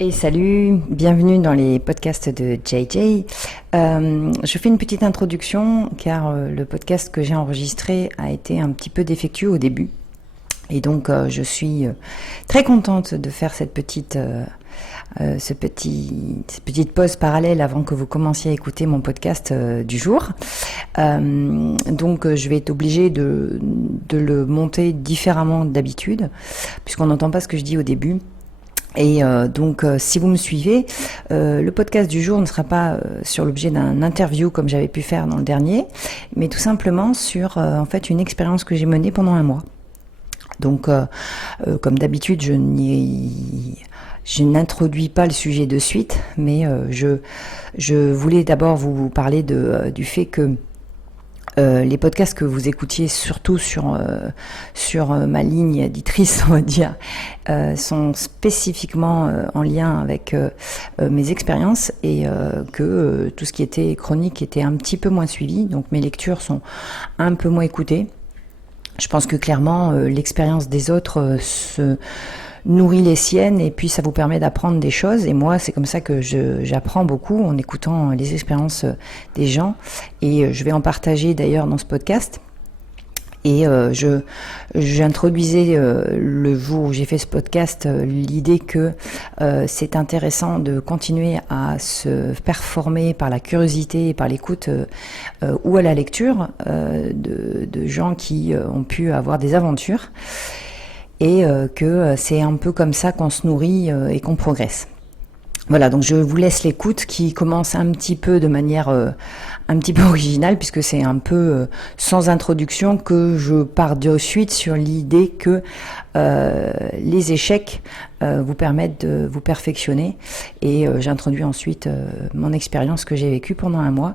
Et salut, bienvenue dans les podcasts de JJ. Je fais une petite introduction car le podcast que j'ai enregistré a été un petit peu défectueux au début. Et donc je suis très contente de faire cette petite pause parallèle avant que vous commenciez à écouter mon podcast du jour. Donc je vais être obligée de le monter différemment d'habitude puisqu'on n'entend pas ce que je dis au début. Et donc, si vous me suivez, le podcast du jour ne sera pas sur l'objet d'un interview comme j'avais pu faire dans le dernier, mais tout simplement sur en fait une expérience que j'ai menée pendant un mois. Donc, comme d'habitude, je n'introduis pas le sujet de suite, mais je voulais d'abord vous parler du fait que les podcasts que vous écoutiez, surtout sur ma ligne éditrice, on va dire, sont spécifiquement en lien avec mes expériences et que tout ce qui était chronique était un petit peu moins suivi. Donc mes lectures sont un peu moins écoutées. Je pense que clairement, l'expérience des autres nourrit les siennes et puis ça vous permet d'apprendre des choses. Et moi, c'est comme ça que j'apprends beaucoup en écoutant les expériences des gens. Et je vais en partager d'ailleurs dans ce podcast. Et j'introduisais le jour où j'ai fait ce podcast l'idée que c'est intéressant de continuer à se performer par la curiosité et par l'écoute ou à la lecture de gens qui ont pu avoir des aventures et que c'est un peu comme ça qu'on se nourrit et qu'on progresse. Voilà, donc je vous laisse l'écoute qui commence un petit peu de manière un petit peu originale puisque c'est un peu sans introduction que je pars de suite sur l'idée que les échecs vous permettent de vous perfectionner et j'introduis ensuite mon expérience que j'ai vécue pendant un mois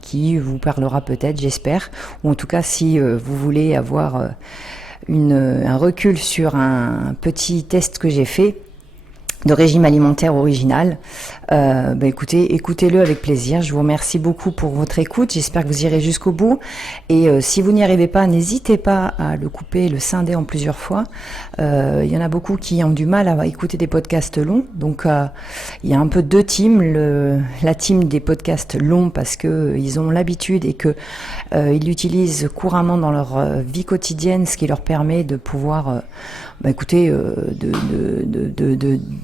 qui vous parlera peut-être, j'espère, ou en tout cas si vous voulez avoir un recul sur un petit test que j'ai fait de régime alimentaire original, écoutez-le avec plaisir. Je vous remercie beaucoup pour votre écoute. J'espère que vous irez jusqu'au bout. Et si vous n'y arrivez pas, n'hésitez pas à le couper, le scinder en plusieurs fois. Il y en a beaucoup qui ont du mal à écouter des podcasts longs. Donc, il y a un peu deux teams. La team des podcasts longs parce que ils ont l'habitude et que ils l'utilisent couramment dans leur vie quotidienne, ce qui leur permet de pouvoir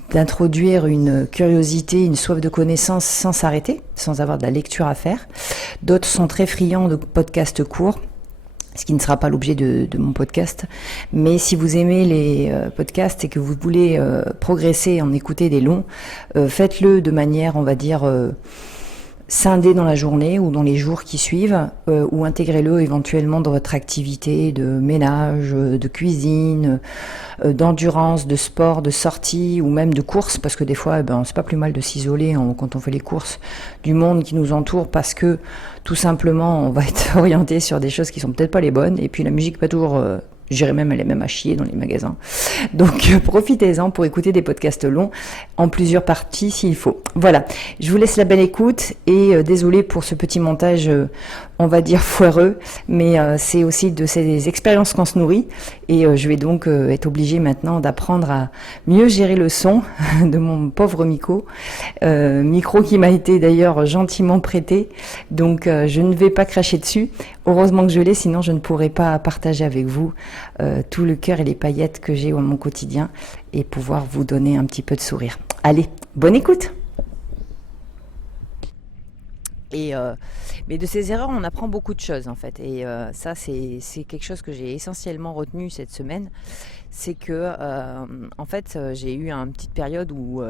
d'introduire une curiosité, une soif de connaissance sans s'arrêter, sans avoir de la lecture à faire. D'autres sont très friands de podcasts courts, ce qui ne sera pas l'objet de mon podcast. Mais si vous aimez les podcasts et que vous voulez progresser en écouter des longs, faites-le de manière, on va dire, scindé dans la journée ou dans les jours qui suivent, ou intégrez-le éventuellement dans votre activité de ménage, de cuisine, d'endurance, de sport, de sortie ou même de course, parce que des fois c'est pas plus mal de s'isoler quand on fait les courses du monde qui nous entoure, parce que tout simplement on va être orienté sur des choses qui sont peut-être pas les bonnes, et puis la musique pas toujours je dirais même, elle est même à chier dans les magasins. Donc, profitez-en pour écouter des podcasts longs en plusieurs parties s'il faut. Voilà. Je vous laisse la belle écoute et désolé pour ce petit montage, on va dire foireux, mais c'est aussi de ces expériences qu'on se nourrit. Et je vais donc être obligée maintenant d'apprendre à mieux gérer le son de mon pauvre micro qui m'a été d'ailleurs gentiment prêté. Donc, je ne vais pas cracher dessus. Heureusement que je l'ai, sinon je ne pourrais pas partager avec vous tout le cœur et les paillettes que j'ai dans mon quotidien et pouvoir vous donner un petit peu de sourire. Allez, bonne écoute! Mais de ces erreurs, on apprend beaucoup de choses en fait. Et ça, c'est quelque chose que j'ai essentiellement retenu cette semaine. C'est que, en fait, j'ai eu une petite période où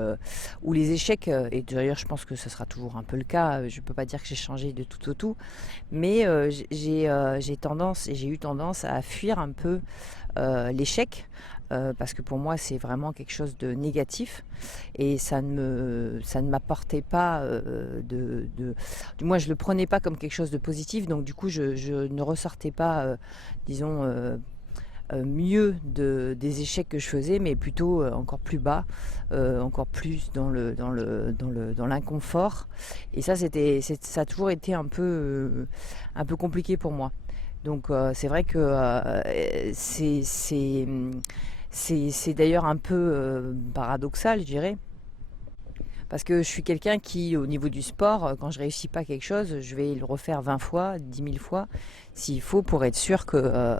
les échecs, et d'ailleurs, je pense que ce sera toujours un peu le cas. Je ne peux pas dire que j'ai changé de tout au tout, mais j'ai eu tendance à fuir un peu l'échec. Parce que pour moi c'est vraiment quelque chose de négatif et ça ne m'apportait pas du moins je le prenais pas comme quelque chose de positif, donc du coup je ne ressortais pas mieux des échecs que je faisais, mais plutôt encore plus bas, encore plus dans l'inconfort, et ça ça a toujours été un peu compliqué pour moi. Donc c'est vrai que C'est d'ailleurs un peu paradoxal, je dirais. Parce que je suis quelqu'un qui, au niveau du sport, quand je réussis pas quelque chose, je vais le refaire 20 fois, 10 000 fois, s'il faut, pour être sûr que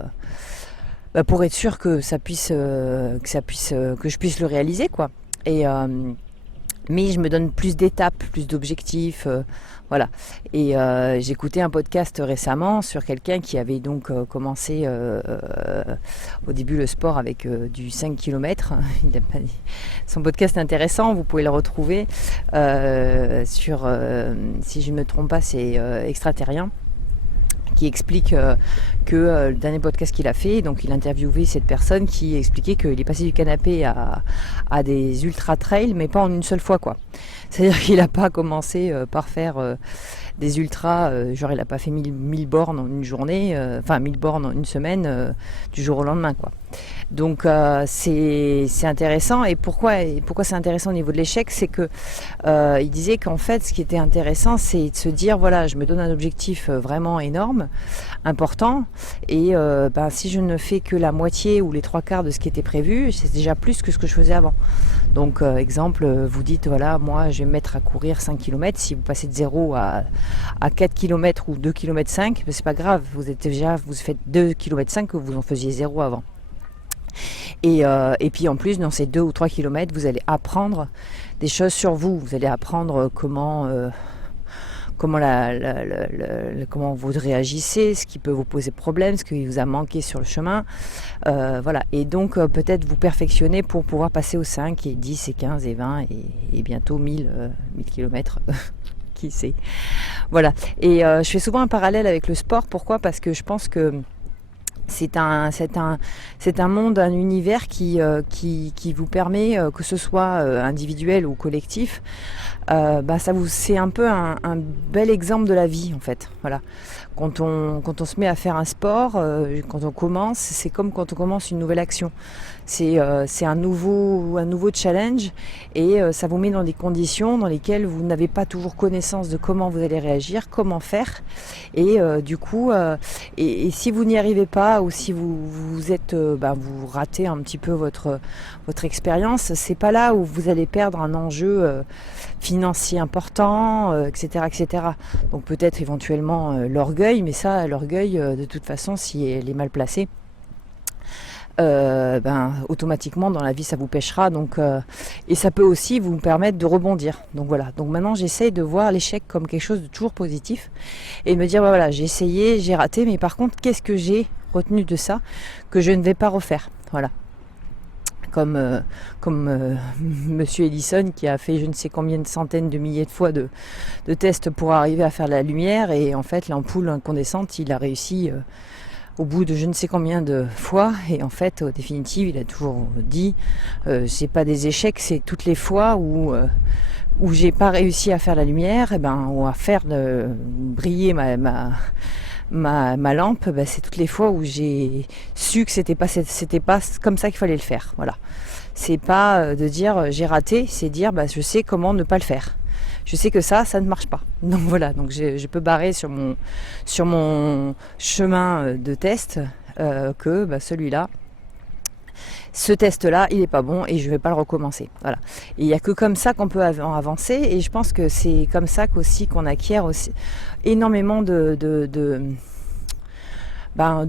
ça puisse, que je puisse le réaliser, quoi. Et mais je me donne plus d'étapes, plus d'objectifs, voilà. Et j'ai écouté un podcast récemment sur quelqu'un qui avait donc commencé au début le sport avec du 5 km. Son podcast est intéressant, vous pouvez le retrouver sur, si je ne me trompe pas, c'est Extraterrien, qui explique que le dernier podcast qu'il a fait, donc il a interviewé cette personne qui expliquait qu'il est passé du canapé à des ultra trails, mais pas en une seule fois, quoi. C'est-à-dire qu'il n'a pas commencé par faire des ultras, genre il n'a pas fait 1000 bornes en une journée, 1000 bornes en une semaine, du jour au lendemain, quoi. Donc c'est intéressant. Et pourquoi c'est intéressant au niveau de l'échec, c'est que il disait qu'en fait ce qui était intéressant, c'est de se dire voilà, je me donne un objectif vraiment énorme, important, et si je ne fais que la moitié ou les 3/4 de ce qui était prévu, c'est déjà plus que ce que je faisais avant. Donc exemple, vous dites voilà, moi je vais me mettre à courir 5 km, si vous passez de 0 à 4 km ou 2 km 5, c'est pas grave, vous faites 2 km 5 que vous en faisiez 0 avant. Et puis en plus, dans ces 2 ou 3 km, vous allez apprendre des choses sur vous. Vous allez apprendre comment vous réagissez, ce qui peut vous poser problème, ce qui vous a manqué sur le chemin. Voilà. Et donc peut-être vous perfectionner pour pouvoir passer aux 5 et 10 et 15 et 20 et bientôt 1000 km. Qui sait. Voilà. Et je fais souvent un parallèle avec le sport. Pourquoi ? Parce que je pense que c'est un monde, un univers qui vous permet, que ce soit individuel ou collectif, c'est un peu un bel exemple de la vie, en fait. Voilà. Quand on se met à faire un sport, quand on commence, c'est comme quand on commence une nouvelle action. C'est un nouveau challenge, et ça vous met dans des conditions dans lesquelles vous n'avez pas toujours connaissance de comment vous allez réagir, comment faire, et du coup, et si vous n'y arrivez pas, ou si vous ratez un petit peu votre expérience, c'est pas là où vous allez perdre un enjeu financier important, etc. Donc peut-être éventuellement l'orgueil, mais ça, l'orgueil, de toute façon, si elle est mal placée, automatiquement dans la vie ça vous pêchera, donc et ça peut aussi vous permettre de rebondir. Donc voilà, donc maintenant j'essaye de voir l'échec comme quelque chose de toujours positif et de me dire voilà, j'ai essayé, j'ai raté, mais par contre qu'est-ce que j'ai retenu de ça que je ne vais pas refaire. Voilà. Comme Monsieur Edison, qui a fait je ne sais combien de centaines de milliers de fois de tests pour arriver à faire la lumière, et en fait l'ampoule incandescente il a réussi au bout de je ne sais combien de fois, et en fait au définitive il a toujours dit c'est pas des échecs, c'est toutes les fois où j'ai pas réussi à faire la lumière, ou à faire briller ma lampe, c'est toutes les fois où j'ai su que c'était pas comme ça qu'il fallait le faire. Voilà. C'est pas de dire j'ai raté, c'est dire je sais comment ne pas le faire. Je sais que ça ne marche pas. Donc voilà, donc je peux barrer sur mon chemin de test que celui-là, ce test-là, il n'est pas bon et je ne vais pas le recommencer. Voilà. Et il n'y a que comme ça qu'on peut avancer, et je pense que c'est comme ça qu'on acquiert aussi énormément de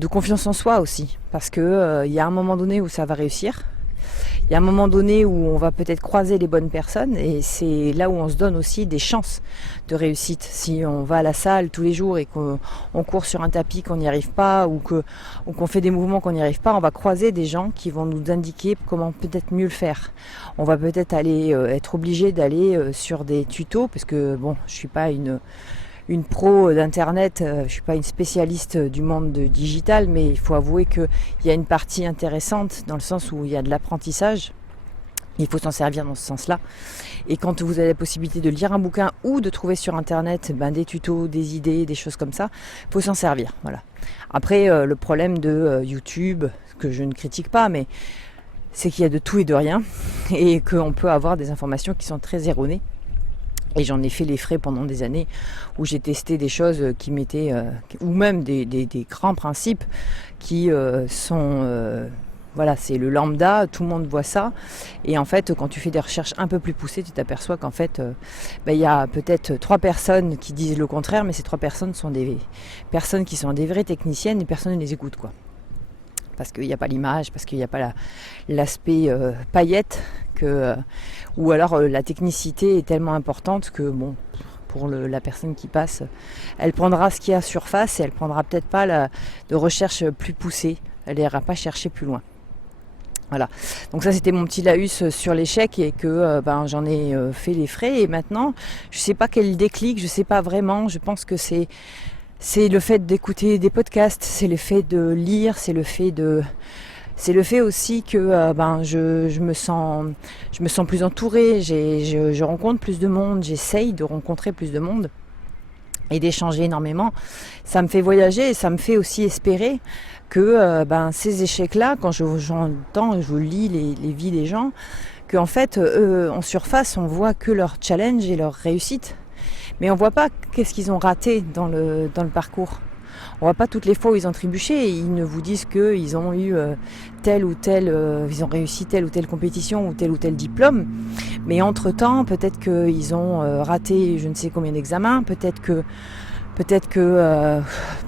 confiance en soi aussi. Parce que y a un moment donné où ça va réussir. Il y a un moment donné où on va peut-être croiser les bonnes personnes, et c'est là où on se donne aussi des chances de réussite. Si on va à la salle tous les jours et qu'on court sur un tapis, qu'on n'y arrive pas, ou qu'on fait des mouvements qu'on n'y arrive pas, on va croiser des gens qui vont nous indiquer comment peut-être mieux le faire. On va peut-être être obligé d'aller sur des tutos, parce que je suis pas une pro d'internet, je suis pas une spécialiste du monde digital, mais il faut avouer qu'il y a une partie intéressante dans le sens où il y a de l'apprentissage. Il faut s'en servir dans ce sens-là. Et quand vous avez la possibilité de lire un bouquin ou de trouver sur internet des tutos, des idées, des choses comme ça, il faut s'en servir. Voilà. Après, le problème de YouTube, que je ne critique pas, mais c'est qu'il y a de tout et de rien, et qu'on peut avoir des informations qui sont très erronées. Et j'en ai fait les frais pendant des années où j'ai testé des choses qui m'étaient, ou même des grands principes qui sont voilà, c'est le lambda, tout le monde voit ça. Et en fait, quand tu fais des recherches un peu plus poussées, tu t'aperçois qu'en fait, y a peut-être 3 personnes qui disent le contraire, mais ces 3 personnes sont des personnes qui sont des vraies techniciennes et personne ne les écoute, quoi. Parce qu'il n'y a pas l'image, parce qu'il n'y a pas l'aspect paillette, ou alors la technicité est tellement importante que bon, pour la personne qui passe, elle prendra ce qu'il y a surface et elle prendra peut-être pas de recherche plus poussée, elle n'ira pas chercher plus loin. Voilà, donc ça c'était mon petit laïus sur l'échec et que j'en ai fait les frais et maintenant je sais pas quel déclic, je sais pas vraiment, je pense que c'est le fait d'écouter des podcasts, c'est le fait de lire, c'est le fait aussi que je me sens plus entourée, je rencontre plus de monde, j'essaye de rencontrer plus de monde et d'échanger énormément. Ça me fait voyager et ça me fait aussi espérer que ces échecs-là, quand j'entends, je lis les vies des gens, qu'en fait, eux, en surface, on voit que leur challenge et leur réussite. Mais on voit pas qu'est-ce qu'ils ont raté dans le parcours. On voit pas toutes les fois où ils ont trébuché. Ils ne vous disent qu'ils ont eu telle ou telle, ils ont réussi telle ou telle compétition ou tel diplôme. Mais entre-temps, peut-être qu'ils ont raté je ne sais combien d'examens, peut-être que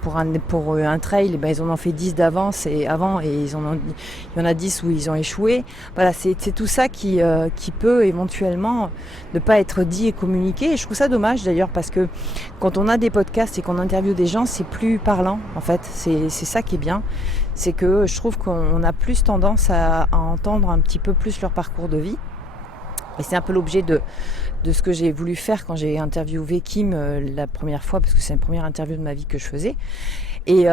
pour un trail, ils en ont fait 10 d'avance et avant, et il y en a 10 où ils ont échoué. Voilà, c'est tout ça qui peut éventuellement ne pas être dit et communiqué. Et je trouve ça dommage d'ailleurs parce que quand on a des podcasts et qu'on interviewe des gens, c'est plus parlant en fait. C'est ça qui est bien. C'est que je trouve qu'on a plus tendance à entendre un petit peu plus leur parcours de vie. Et c'est un peu l'objet de ce que j'ai voulu faire quand j'ai interviewé Kim la première fois, parce que c'est la première interview de ma vie que je faisais. Et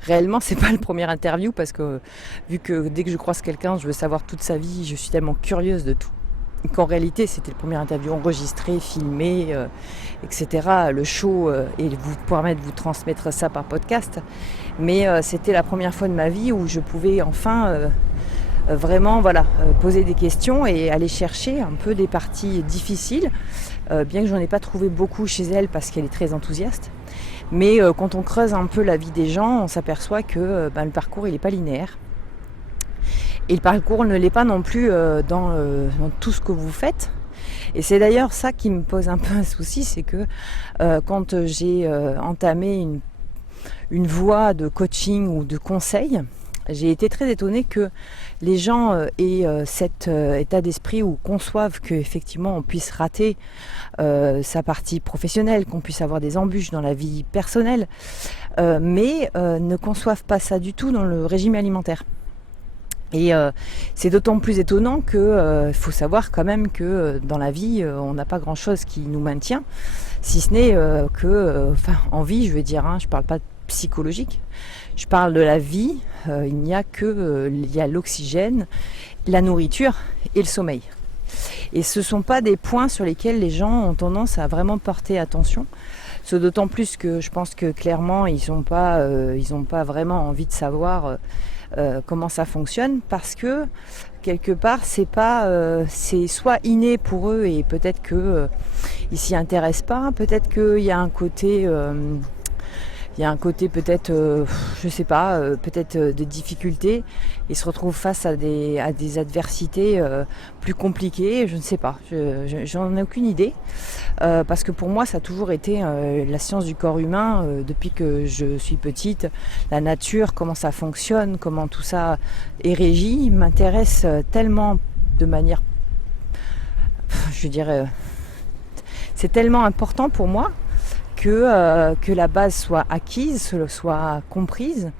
réellement, c'est pas le premier interview, parce que vu que dès que je croise quelqu'un, je veux savoir toute sa vie, je suis tellement curieuse de tout. Qu'en réalité, c'était le premier interview enregistré, filmé, etc. Le show, et vous permettre de vous transmettre ça par podcast. Mais c'était la première fois de ma vie où je pouvais enfin... vraiment poser des questions et aller chercher un peu des parties difficiles, bien que j'en ai pas trouvé beaucoup chez elle parce qu'elle est très enthousiaste, mais quand on creuse un peu la vie des gens, on s'aperçoit que le parcours il est pas linéaire et le parcours ne l'est pas non plus dans tout ce que vous faites. Et c'est d'ailleurs ça qui me pose un peu un souci, c'est que quand j'ai entamé une voie de coaching ou de conseil, j'ai été très étonnée que les gens aient cet état d'esprit ou conçoivent qu'effectivement on puisse rater sa partie professionnelle, qu'on puisse avoir des embûches dans la vie personnelle, mais ne conçoivent pas ça du tout dans le régime alimentaire. Et c'est d'autant plus étonnant que faut savoir quand même que dans la vie, on n'a pas grand-chose qui nous maintient, si ce n'est en vie, je veux dire, je parle pas de psychologique. Je parle de la vie, il n'y a l'oxygène, la nourriture et le sommeil. Et ce ne sont pas des points sur lesquels les gens ont tendance à vraiment porter attention. C'est d'autant plus que je pense que clairement, ils n'ont pas vraiment envie de savoir comment ça fonctionne, parce que quelque part, c'est soit inné pour eux et peut-être qu'ils s'y intéressent pas, peut-être qu'il y a un côté... peut-être, je sais pas, peut-être des difficultés. Ils se retrouvent face à des adversités plus compliquées, je ne sais pas, j'en ai aucune idée. Parce que pour moi, ça a toujours été la science du corps humain, depuis que je suis petite. La nature, comment ça fonctionne, comment tout ça est régi, m'intéresse tellement de manière, je dirais, c'est tellement important pour moi, que la base soit acquise, soit comprise,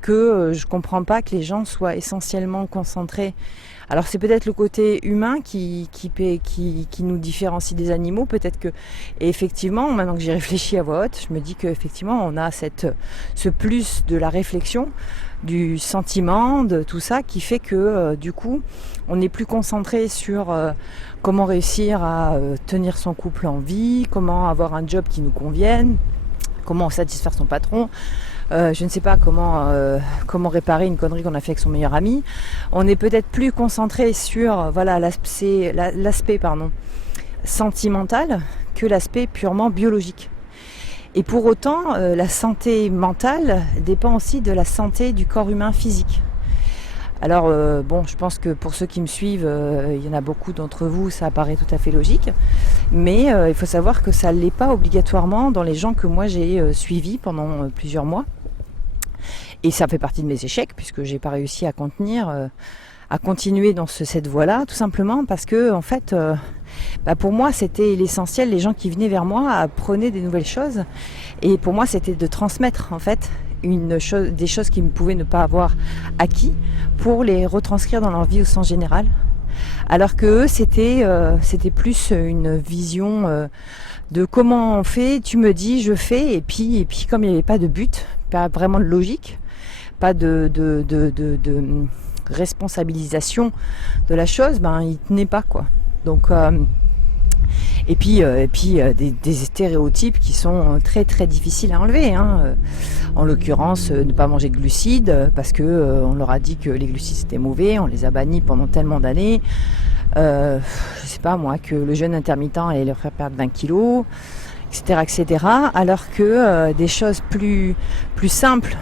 que je ne comprends pas que les gens soient essentiellement concentrés. Alors c'est peut-être le côté humain qui nous différencie des animaux, peut-être que, et effectivement, maintenant que j'y réfléchis à voix haute, je me dis qu'effectivement on a ce plus de la réflexion, du sentiment, de tout ça, qui fait que du coup on est plus concentré sur comment réussir à tenir son couple en vie, comment avoir un job qui nous convienne, comment satisfaire son patron, je ne sais pas comment réparer une connerie qu'on a fait avec son meilleur ami. On est peut-être plus concentré sur l'aspect sentimental que l'aspect purement biologique. Et pour autant, la santé mentale dépend aussi de la santé du corps humain physique. Alors je pense que pour ceux qui me suivent, il y en a beaucoup d'entre vous, ça paraît tout à fait logique. Mais il faut savoir que ça ne l'est pas obligatoirement dans les gens que moi j'ai suivis pendant plusieurs mois. Et ça fait partie de mes échecs puisque j'ai pas réussi à continuer dans cette voie-là, tout simplement parce que en fait, pour moi c'était l'essentiel. Les gens qui venaient vers moi apprenaient des nouvelles choses, et pour moi c'était de transmettre en fait des choses qu'ils ne pouvaient ne pas avoir acquis pour les retranscrire dans leur vie au sens général. Alors que eux, c'était plus une vision de comment on fait, tu me dis, je fais, et puis comme il n'y avait pas de but, pas vraiment de logique, pas de responsabilisation de la chose, ils tenaient pas quoi. Donc et puis des stéréotypes qui sont très très difficiles à enlever, en l'occurrence ne pas manger de glucides parce que on leur a dit que les glucides c'était mauvais, on les a bannis pendant tellement d'années, je sais pas moi, que le jeûne intermittent allait leur faire perdre 20 kilos, etc., alors que des choses plus simples,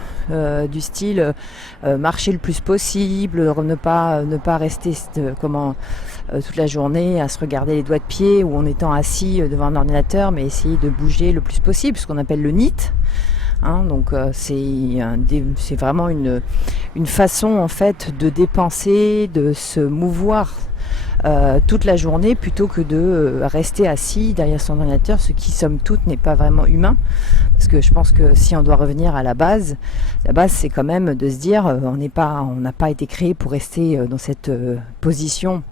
du style marcher le plus possible, ne pas rester toute la journée à se regarder les doigts de pied ou en étant assis devant un ordinateur, mais essayer de bouger le plus possible, ce qu'on appelle le NEAT. Donc c'est vraiment une façon en fait de dépenser, de se mouvoir toute la journée plutôt que de rester assis derrière son ordinateur, ce qui somme toute n'est pas vraiment humain, parce que je pense que si on doit revenir à la base c'est quand même de se dire on n'a pas été créé pour rester dans cette position,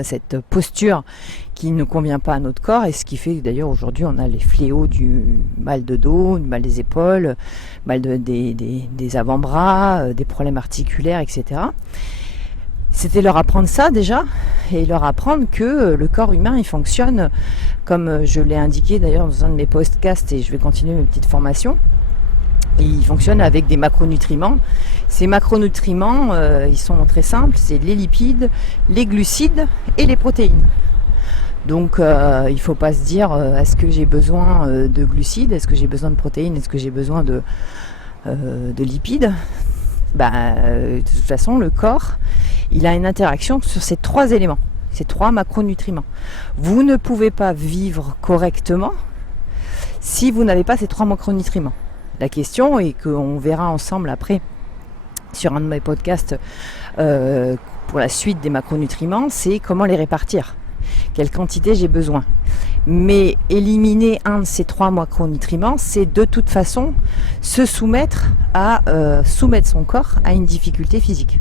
cette posture qui ne convient pas à notre corps, et ce qui fait que d'ailleurs aujourd'hui on a les fléaux du mal de dos, du mal des épaules, mal des avant-bras, des problèmes articulaires, etc. C'était leur apprendre ça déjà, et leur apprendre que le corps humain il fonctionne comme je l'ai indiqué d'ailleurs dans un de mes podcasts, et je vais continuer mes petites formations. Il fonctionne avec des macronutriments. Ces macronutriments, ils sont très simples, c'est les lipides, les glucides et les protéines. Donc il ne faut pas se dire est-ce que j'ai besoin de glucides, est-ce que j'ai besoin de protéines, est-ce que j'ai besoin de lipides. De toute façon, le corps, il a une interaction sur ces trois éléments, ces trois macronutriments. Vous ne pouvez pas vivre correctement si vous n'avez pas ces trois macronutriments. La question, et qu'on verra ensemble après sur un de mes podcasts pour la suite des macronutriments, c'est comment les répartir. Quelle quantité j'ai besoin. Mais éliminer un de ces trois macronutriments, c'est de toute façon se soumettre son corps à une difficulté physique.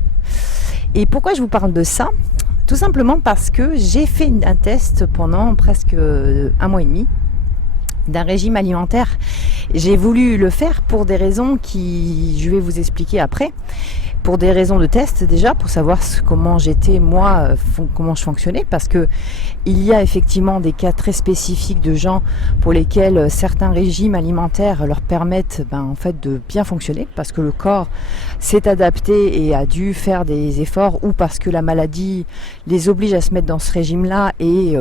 Et pourquoi je vous parle de ça ? Tout simplement parce que j'ai fait un test pendant presque 1 mois et demi d'un régime alimentaire. J'ai voulu le faire pour des raisons qui je vais vous expliquer après, pour des raisons de test déjà, pour savoir comment j'étais moi, comment je fonctionnais, parce que il y a effectivement des cas très spécifiques de gens pour lesquels certains régimes alimentaires leur permettent en fait de bien fonctionner, parce que le corps s'est adapté et a dû faire des efforts, ou parce que la maladie les oblige à se mettre dans ce régime-là, et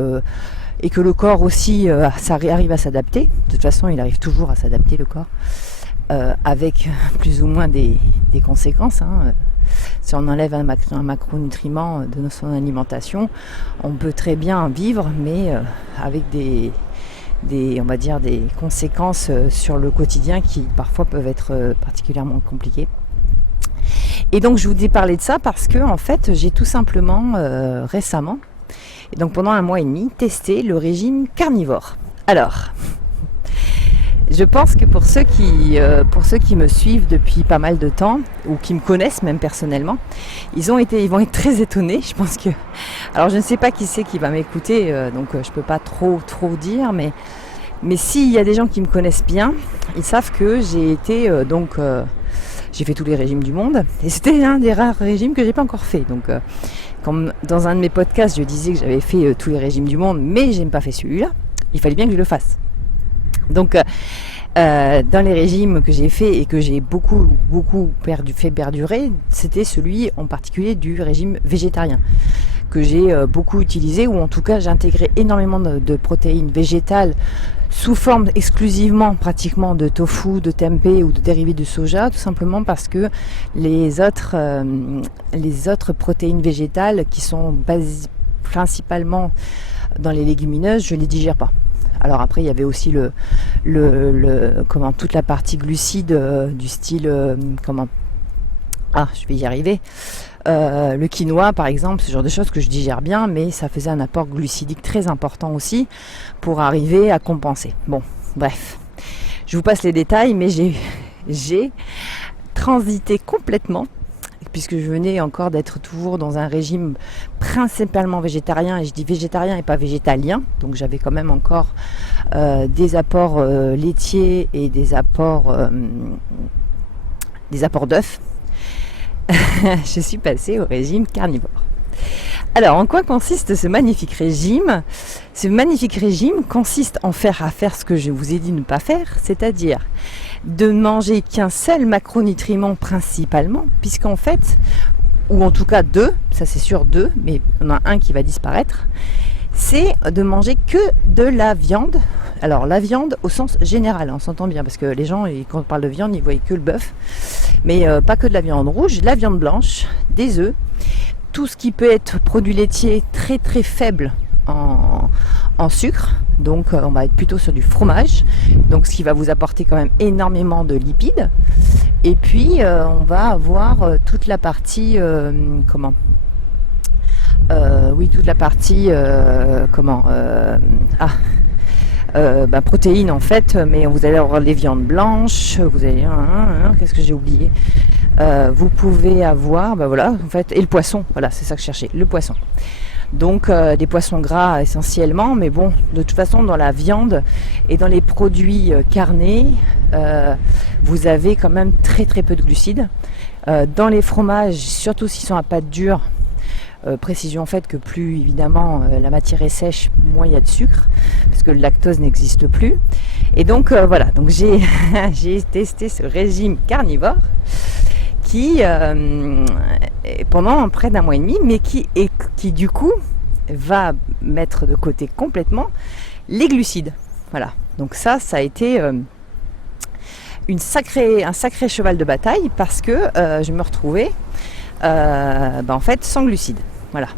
que le corps aussi ça arrive à s'adapter. De toute façon, il arrive toujours à s'adapter, le corps, avec plus ou moins des conséquences. Si on enlève un macronutriment de son alimentation, on peut très bien vivre, mais avec on va dire des conséquences sur le quotidien qui parfois peuvent être particulièrement compliquées. Et donc je vous ai parlé de ça parce que en fait j'ai tout simplement récemment, et donc pendant 1 mois et demi, testé le régime carnivore. Alors, je pense que pour ceux qui me suivent depuis pas mal de temps, ou qui me connaissent même personnellement, ils vont être très étonnés. Je pense que, alors je ne sais pas qui c'est qui va m'écouter, donc je peux pas trop dire, mais s'il y a des gens qui me connaissent bien, ils savent que j'ai été j'ai fait tous les régimes du monde, et c'était un des rares régimes que j'ai pas encore fait. Donc comme dans un de mes podcasts je disais que j'avais fait tous les régimes du monde, mais j'ai pas fait celui-là, il fallait bien que je le fasse. Donc dans les régimes que j'ai fait et que j'ai beaucoup fait perdurer, c'était celui en particulier du régime végétarien. que j'ai beaucoup utilisé, ou en tout cas j'intégrais énormément de protéines végétales sous forme exclusivement pratiquement de tofu, de tempeh ou de dérivés de soja, tout simplement parce que les autres protéines végétales qui sont principalement dans les légumineuses, je ne les digère pas. Alors après il y avait aussi toute la partie glucides du style je vais y arriver. Le quinoa par exemple, ce genre de choses que je digère bien, mais ça faisait un apport glucidique très important aussi pour arriver à compenser. Bon, bref, je vous passe les détails, mais j'ai transité complètement, puisque je venais encore d'être toujours dans un régime principalement végétarien, et je dis végétarien et pas végétalien, donc j'avais quand même encore des apports laitiers et des apports d'œufs. Je suis passée au régime carnivore. Alors, en quoi consiste ce magnifique régime ? Ce magnifique régime consiste à faire ce que je vous ai dit ne pas faire, c'est-à-dire de manger qu'un seul macronutriment principalement, puisqu'en fait, ou en tout cas 2, ça c'est sûr 2, mais on a un qui va disparaître, c'est de manger que de la viande. Alors la viande au sens général, on s'entend bien, parce que les gens, quand on parle de viande, ils voient que le bœuf, mais pas que de la viande rouge, de la viande blanche, des œufs, tout ce qui peut être produit laitier très très faible en sucre, donc on va être plutôt sur du fromage, donc ce qui va vous apporter quand même énormément de lipides, et puis on va avoir toute la partie protéines en fait, mais vous allez avoir les viandes blanches, vous allez qu'est-ce que j'ai oublié, vous pouvez avoir en fait, et le poisson, voilà, c'est ça que je cherchais, le poisson. Donc des poissons gras essentiellement, mais bon, de toute façon dans la viande et dans les produits carnés, vous avez quand même très très peu de glucides. Dans les fromages, surtout s'ils sont à pâte dure, précision en fait que plus évidemment la matière est sèche, moins il y a de sucre, parce que le lactose n'existe plus. Et donc donc j'ai testé ce régime carnivore qui pendant près d'un mois et demi, mais qui du coup va mettre de côté complètement les glucides. Voilà. Donc ça a été un sacré cheval de bataille, parce que je me retrouvais en fait sans glucides. Voilà.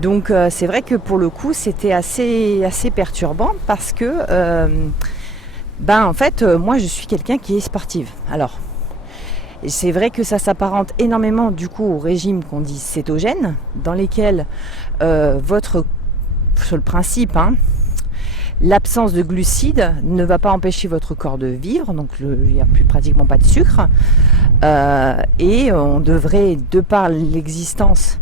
Donc c'est vrai que pour le coup c'était assez perturbant, parce que en fait moi je suis quelqu'un qui est sportive. Alors c'est vrai que ça s'apparente énormément du coup au régime qu'on dit cétogène, dans lesquels sur le principe, l'absence de glucides ne va pas empêcher votre corps de vivre, donc il n'y a plus pratiquement pas de sucre, et on devrait, de par l'existence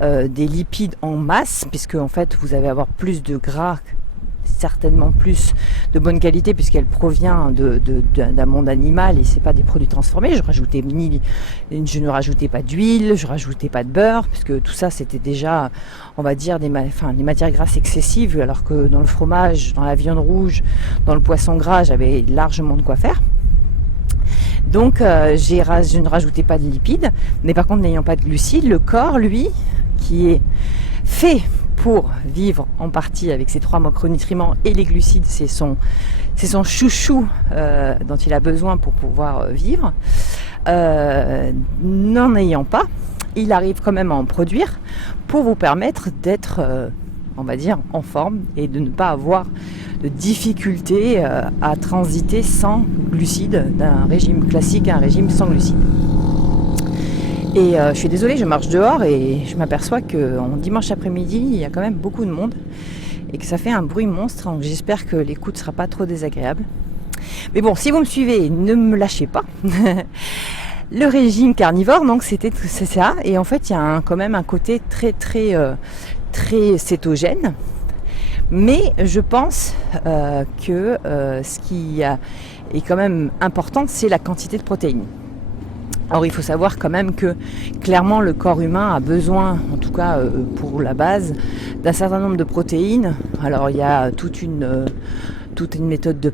des lipides en masse, puisque en fait vous allez avoir plus de gras, certainement plus de bonne qualité, puisqu'elle provient d'un monde animal et c'est pas des produits transformés. Je ne rajoutais pas d'huile, je rajoutais pas de beurre, puisque tout ça c'était déjà, on va dire, des matières grasses excessives, alors que dans le fromage, dans la viande rouge, dans le poisson gras, j'avais largement de quoi faire. Donc je ne rajoutais pas de lipides, mais par contre, n'ayant pas de glucides, le corps, lui, qui est fait pour vivre en partie avec ces 3 macronutriments, et les glucides c'est son chouchou dont il a besoin pour pouvoir vivre, n'en ayant pas, il arrive quand même à en produire pour vous permettre d'être on va dire en forme, et de ne pas avoir de difficulté à transiter sans glucides, d'un régime classique à un régime sans glucides. Et je suis désolée, je marche dehors et je m'aperçois qu'en dimanche après-midi, il y a quand même beaucoup de monde et que ça fait un bruit monstre, donc j'espère que l'écoute ne sera pas trop désagréable. Mais bon, si vous me suivez, ne me lâchez pas. Le régime carnivore, donc c'est ça, et en fait il y a quand même un côté très cétogène, mais je pense que ce qui est quand même important, c'est la quantité de protéines. Alors il faut savoir quand même que clairement le corps humain a besoin, en tout cas pour la base, d'un certain nombre de protéines. Alors il y a toute une méthode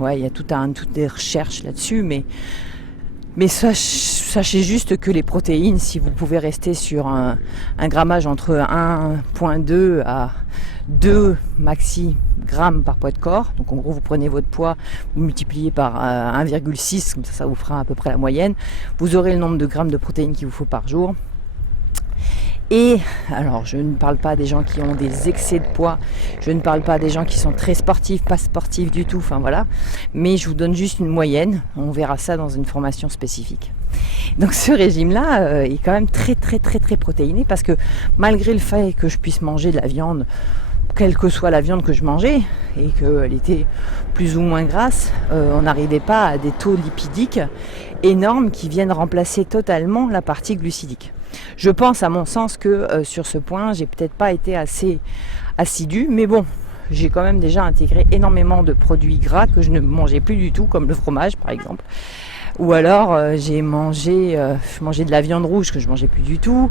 il y a toutes des recherches là-dessus, mais ça sachez juste que les protéines, si vous pouvez rester sur un grammage entre 1,2 à 2 maxi grammes par poids de corps, donc en gros vous prenez votre poids, vous multipliez par 1,6, comme ça vous fera à peu près la moyenne, vous aurez le nombre de grammes de protéines qu'il vous faut par jour. Et alors je ne parle pas des gens qui ont des excès de poids, je ne parle pas des gens qui sont très sportifs, pas sportifs du tout, enfin voilà, mais je vous donne juste une moyenne, on verra ça dans une formation spécifique. Donc ce régime-là est quand même très protéiné, parce que malgré le fait que je puisse manger de la viande, quelle que soit la viande que je mangeais, et qu'elle était plus ou moins grasse, on n'arrivait pas à des taux lipidiques énormes qui viennent remplacer totalement la partie glucidique. Je pense à mon sens que sur ce point, j'ai peut-être pas été assez assidue, mais bon, j'ai quand même déjà intégré énormément de produits gras que je ne mangeais plus du tout, comme le fromage par exemple. Ou alors je mangeais de la viande rouge que je mangeais plus du tout.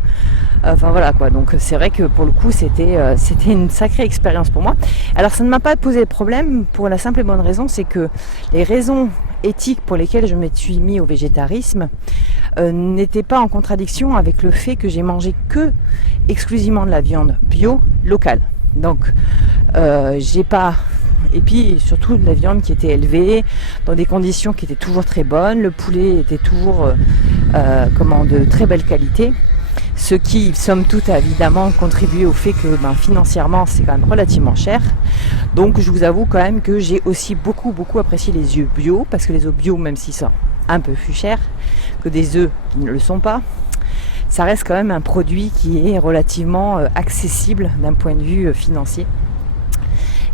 Enfin voilà quoi. Donc c'est vrai que pour le coup c'était une sacrée expérience pour moi. Alors ça ne m'a pas posé de problème pour la simple et bonne raison, c'est que les raisons éthiques pour lesquelles je me suis mis au végétarisme n'étaient pas en contradiction avec le fait que j'ai mangé que exclusivement de la viande bio locale. Donc j'ai pas... Et puis surtout de la viande qui était élevée dans des conditions qui étaient toujours très bonnes. Le poulet était toujours de très belle qualité. Ce qui, somme toute, a évidemment contribué au fait que financièrement c'est quand même relativement cher. Donc je vous avoue quand même que j'ai aussi beaucoup apprécié les œufs bio, parce que les œufs bio, même s'ils sont un peu plus chers que des œufs qui ne le sont pas, ça reste quand même un produit qui est relativement accessible d'un point de vue financier.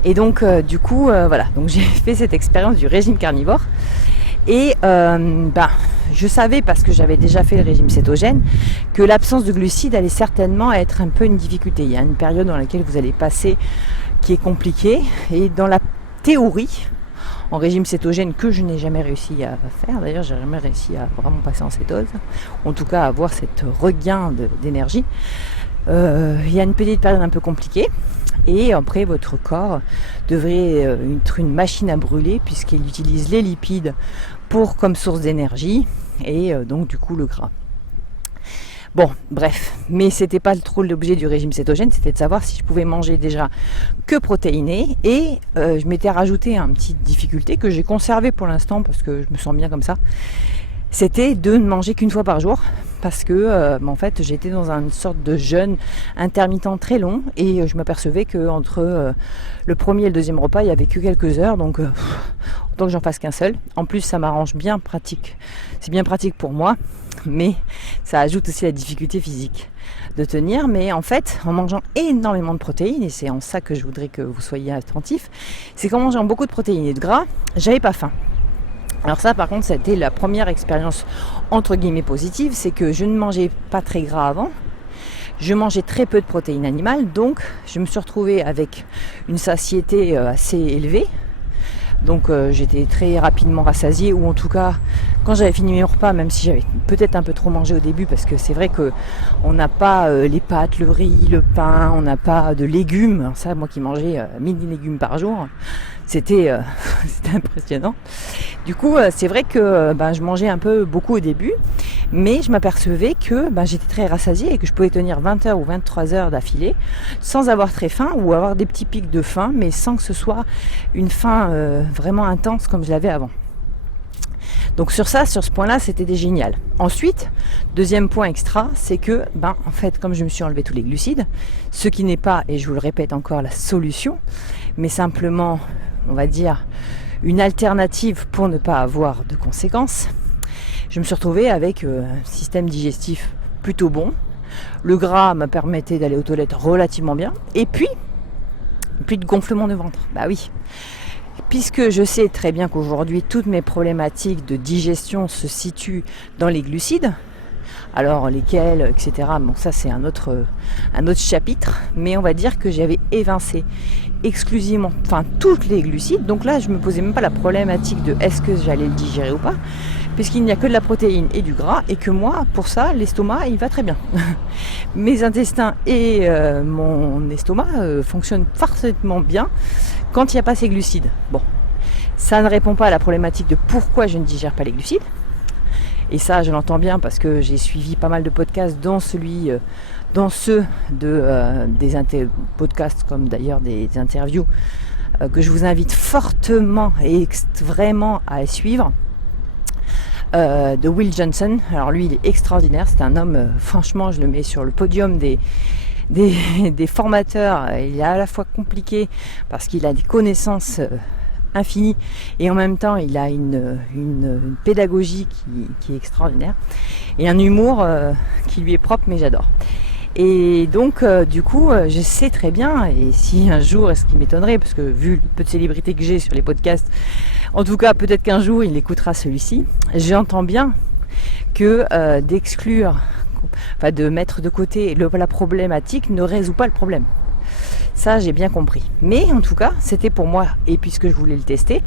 Et donc du coup voilà, donc j'ai fait cette expérience du régime carnivore. Et je savais, parce que j'avais déjà fait le régime cétogène, que l'absence de glucides allait certainement être un peu une difficulté. Il y a une période dans laquelle vous allez passer qui est compliquée. Et dans la théorie, en régime cétogène, que je n'ai jamais réussi à faire, d'ailleurs j'ai jamais réussi à vraiment passer en cétose, en tout cas à avoir cette regain d'énergie, il y a une petite période un peu compliquée. Et après, votre corps devrait être une machine à brûler, puisqu'il utilise les lipides comme source d'énergie, et donc du coup le gras. Bon, bref, mais c'était pas trop l'objet du régime cétogène, c'était de savoir si je pouvais manger déjà que protéiné, et je m'étais rajouté une petite difficulté que j'ai conservée pour l'instant parce que je me sens bien comme ça. C'était de ne manger qu'une fois par jour, parce que en fait j'étais dans une sorte de jeûne intermittent très long, et je m'apercevais qu'entre le premier et le deuxième repas il n'y avait que quelques heures, donc autant que j'en fasse qu'un seul. En plus ça m'arrange bien pratique, c'est bien pratique pour moi, mais ça ajoute aussi la difficulté physique de tenir. Mais en fait, en mangeant énormément de protéines, et c'est en ça que je voudrais que vous soyez attentifs, c'est qu'en mangeant beaucoup de protéines et de gras, j'avais pas faim. Alors ça par contre, ça a été la première expérience entre guillemets positive, c'est que je ne mangeais pas très gras avant, je mangeais très peu de protéines animales, donc je me suis retrouvée avec une satiété assez élevée. Donc j'étais très rapidement rassasiée, ou en tout cas quand j'avais fini mes repas, même si j'avais peut-être un peu trop mangé au début, parce que c'est vrai qu'on n'a pas les pâtes, le riz, le pain, on n'a pas de légumes. Alors ça, moi qui mangeais 1000 légumes par jour, c'était impressionnant. Du coup c'est vrai que je mangeais un peu beaucoup au début, mais je m'apercevais que j'étais très rassasiée et que je pouvais tenir 20 heures ou 23 heures d'affilée sans avoir très faim, ou avoir des petits pics de faim, mais sans que ce soit une faim vraiment intense comme je l'avais avant. Donc sur ce point-là, c'était génial. Ensuite, deuxième point extra, c'est que en fait, comme je me suis enlevé tous les glucides, ce qui n'est pas, et je vous le répète encore, la solution, mais simplement, on va dire, une alternative pour ne pas avoir de conséquences, je me suis retrouvée avec un système digestif plutôt bon. Le gras m'a permettait d'aller aux toilettes relativement bien, et puis plus de gonflement de ventre. Bah oui, puisque je sais très bien qu'aujourd'hui toutes mes problématiques de digestion se situent dans les glucides, alors lesquels, etc. Bon, ça c'est un autre chapitre, mais on va dire que j'avais évincé exclusivement, toutes les glucides. Donc là, je me posais même pas la problématique de est-ce que j'allais le digérer ou pas, puisqu'il n'y a que de la protéine et du gras, et que moi, pour ça, l'estomac, il va très bien. Mes intestins et mon estomac fonctionnent parfaitement bien quand il n'y a pas ces glucides. Bon, ça ne répond pas à la problématique de pourquoi je ne digère pas les glucides. Et ça, je l'entends bien parce que j'ai suivi pas mal de podcasts, dont ceux des podcasts comme d'ailleurs des interviews que je vous invite fortement et vraiment à suivre. De Will Johnson. Alors lui, il est extraordinaire. C'est un homme, franchement, je le mets sur le podium des formateurs. Il est à la fois compliqué parce qu'il a des connaissances infinies et en même temps, il a une pédagogie qui est extraordinaire et un humour qui lui est propre, mais j'adore. Et donc, du coup, je sais très bien, et si un jour, ce qui m'étonnerait, parce que vu le peu de célébrité que j'ai sur les podcasts, en tout cas, peut-être qu'un jour, il écoutera celui-ci, j'entends bien que d'exclure, enfin de mettre de côté la problématique ne résout pas le problème. Ça, j'ai bien compris. Mais en tout cas, c'était pour moi, et puisque je voulais le tester,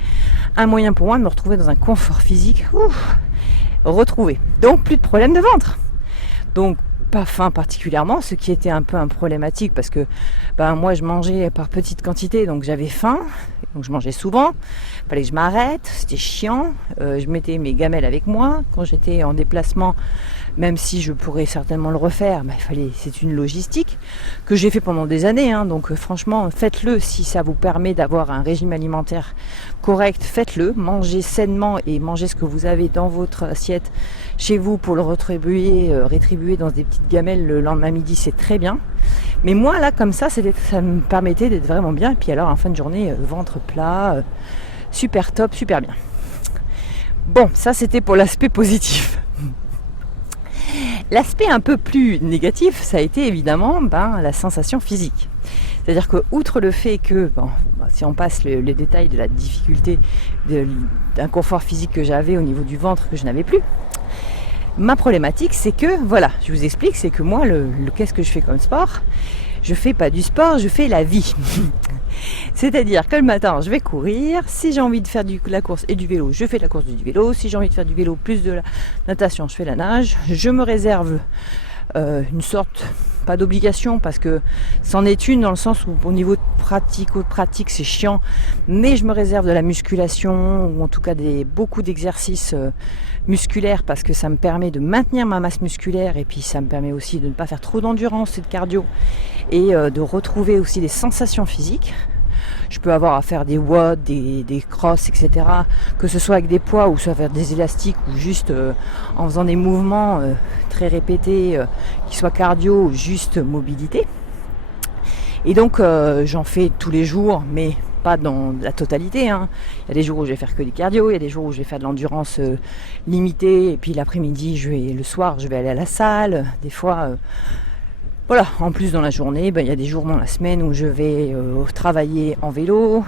un moyen pour moi de me retrouver dans un confort physique retrouvé. Donc, plus de problème de ventre. Donc, pas faim particulièrement, ce qui était un peu problématique parce que moi je mangeais par petite quantité, donc j'avais faim, donc je mangeais souvent, il fallait que je m'arrête, c'était chiant, je mettais mes gamelles avec moi quand j'étais en déplacement, même si je pourrais certainement le refaire, c'est une logistique que j'ai fait pendant des années, donc franchement faites-le si ça vous permet d'avoir un régime alimentaire correct, faites-le, mangez sainement et mangez ce que vous avez dans votre assiette chez vous pour le rétribuer dans des petites gamelles le lendemain midi, c'est très bien. Mais moi là comme ça me permettait d'être vraiment bien. Et puis alors en fin de journée, ventre plat, super top, super bien. Bon, ça c'était pour l'aspect positif. L'aspect un peu plus négatif, ça a été évidemment la sensation physique. C'est-à-dire que, outre le fait que, si on passe les détails de la difficulté d'un confort physique que j'avais au niveau du ventre que je n'avais plus, ma problématique, c'est que, je vous explique, c'est que moi, qu'est-ce que je fais comme sport ? Je fais pas du sport, je fais la vie. C'est-à-dire que le matin, je vais courir. Si j'ai envie de faire la course et du vélo, je fais la course et du vélo. Si j'ai envie de faire du vélo plus de la natation, je fais la nage. Je me réserve une sorte, pas d'obligation, parce que c'en est une dans le sens où au niveau pratique c'est chiant, mais je me réserve de la musculation, ou en tout cas beaucoup d'exercices musculaires, parce que ça me permet de maintenir ma masse musculaire, et puis ça me permet aussi de ne pas faire trop d'endurance et de cardio, et de retrouver aussi des sensations physiques. Je peux avoir à faire des watts, des crosses, etc. Que ce soit avec des poids ou soit faire des élastiques ou juste en faisant des mouvements très répétés, qui soient cardio ou juste mobilité. Et donc j'en fais tous les jours, mais pas dans la totalité. Il y a des jours où je vais faire que du cardio, il y a des jours où je vais faire de l'endurance limitée, et puis l'après-midi, le soir, je vais aller à la salle. Des fois... en plus dans la journée, il y a des jours dans la semaine où je vais travailler en vélo,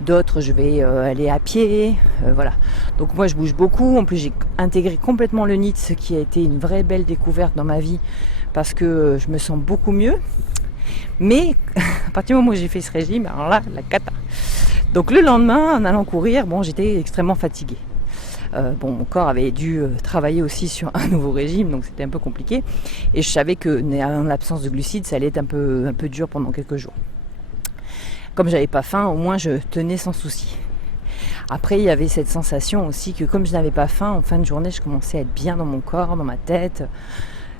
d'autres je vais aller à pied, Donc moi je bouge beaucoup, en plus j'ai intégré complètement le NEAT, ce qui a été une vraie belle découverte dans ma vie, parce que je me sens beaucoup mieux. Mais à partir du moment où j'ai fait ce régime, alors là, la cata. Donc le lendemain, en allant courir, j'étais extrêmement fatiguée. Mon corps avait dû travailler aussi sur un nouveau régime, donc c'était un peu compliqué. Et je savais que, en l'absence de glucides, ça allait être un peu dur pendant quelques jours. Comme j'avais pas faim, au moins je tenais sans souci. Après, il y avait cette sensation aussi que comme je n'avais pas faim, en fin de journée, je commençais à être bien dans mon corps, dans ma tête.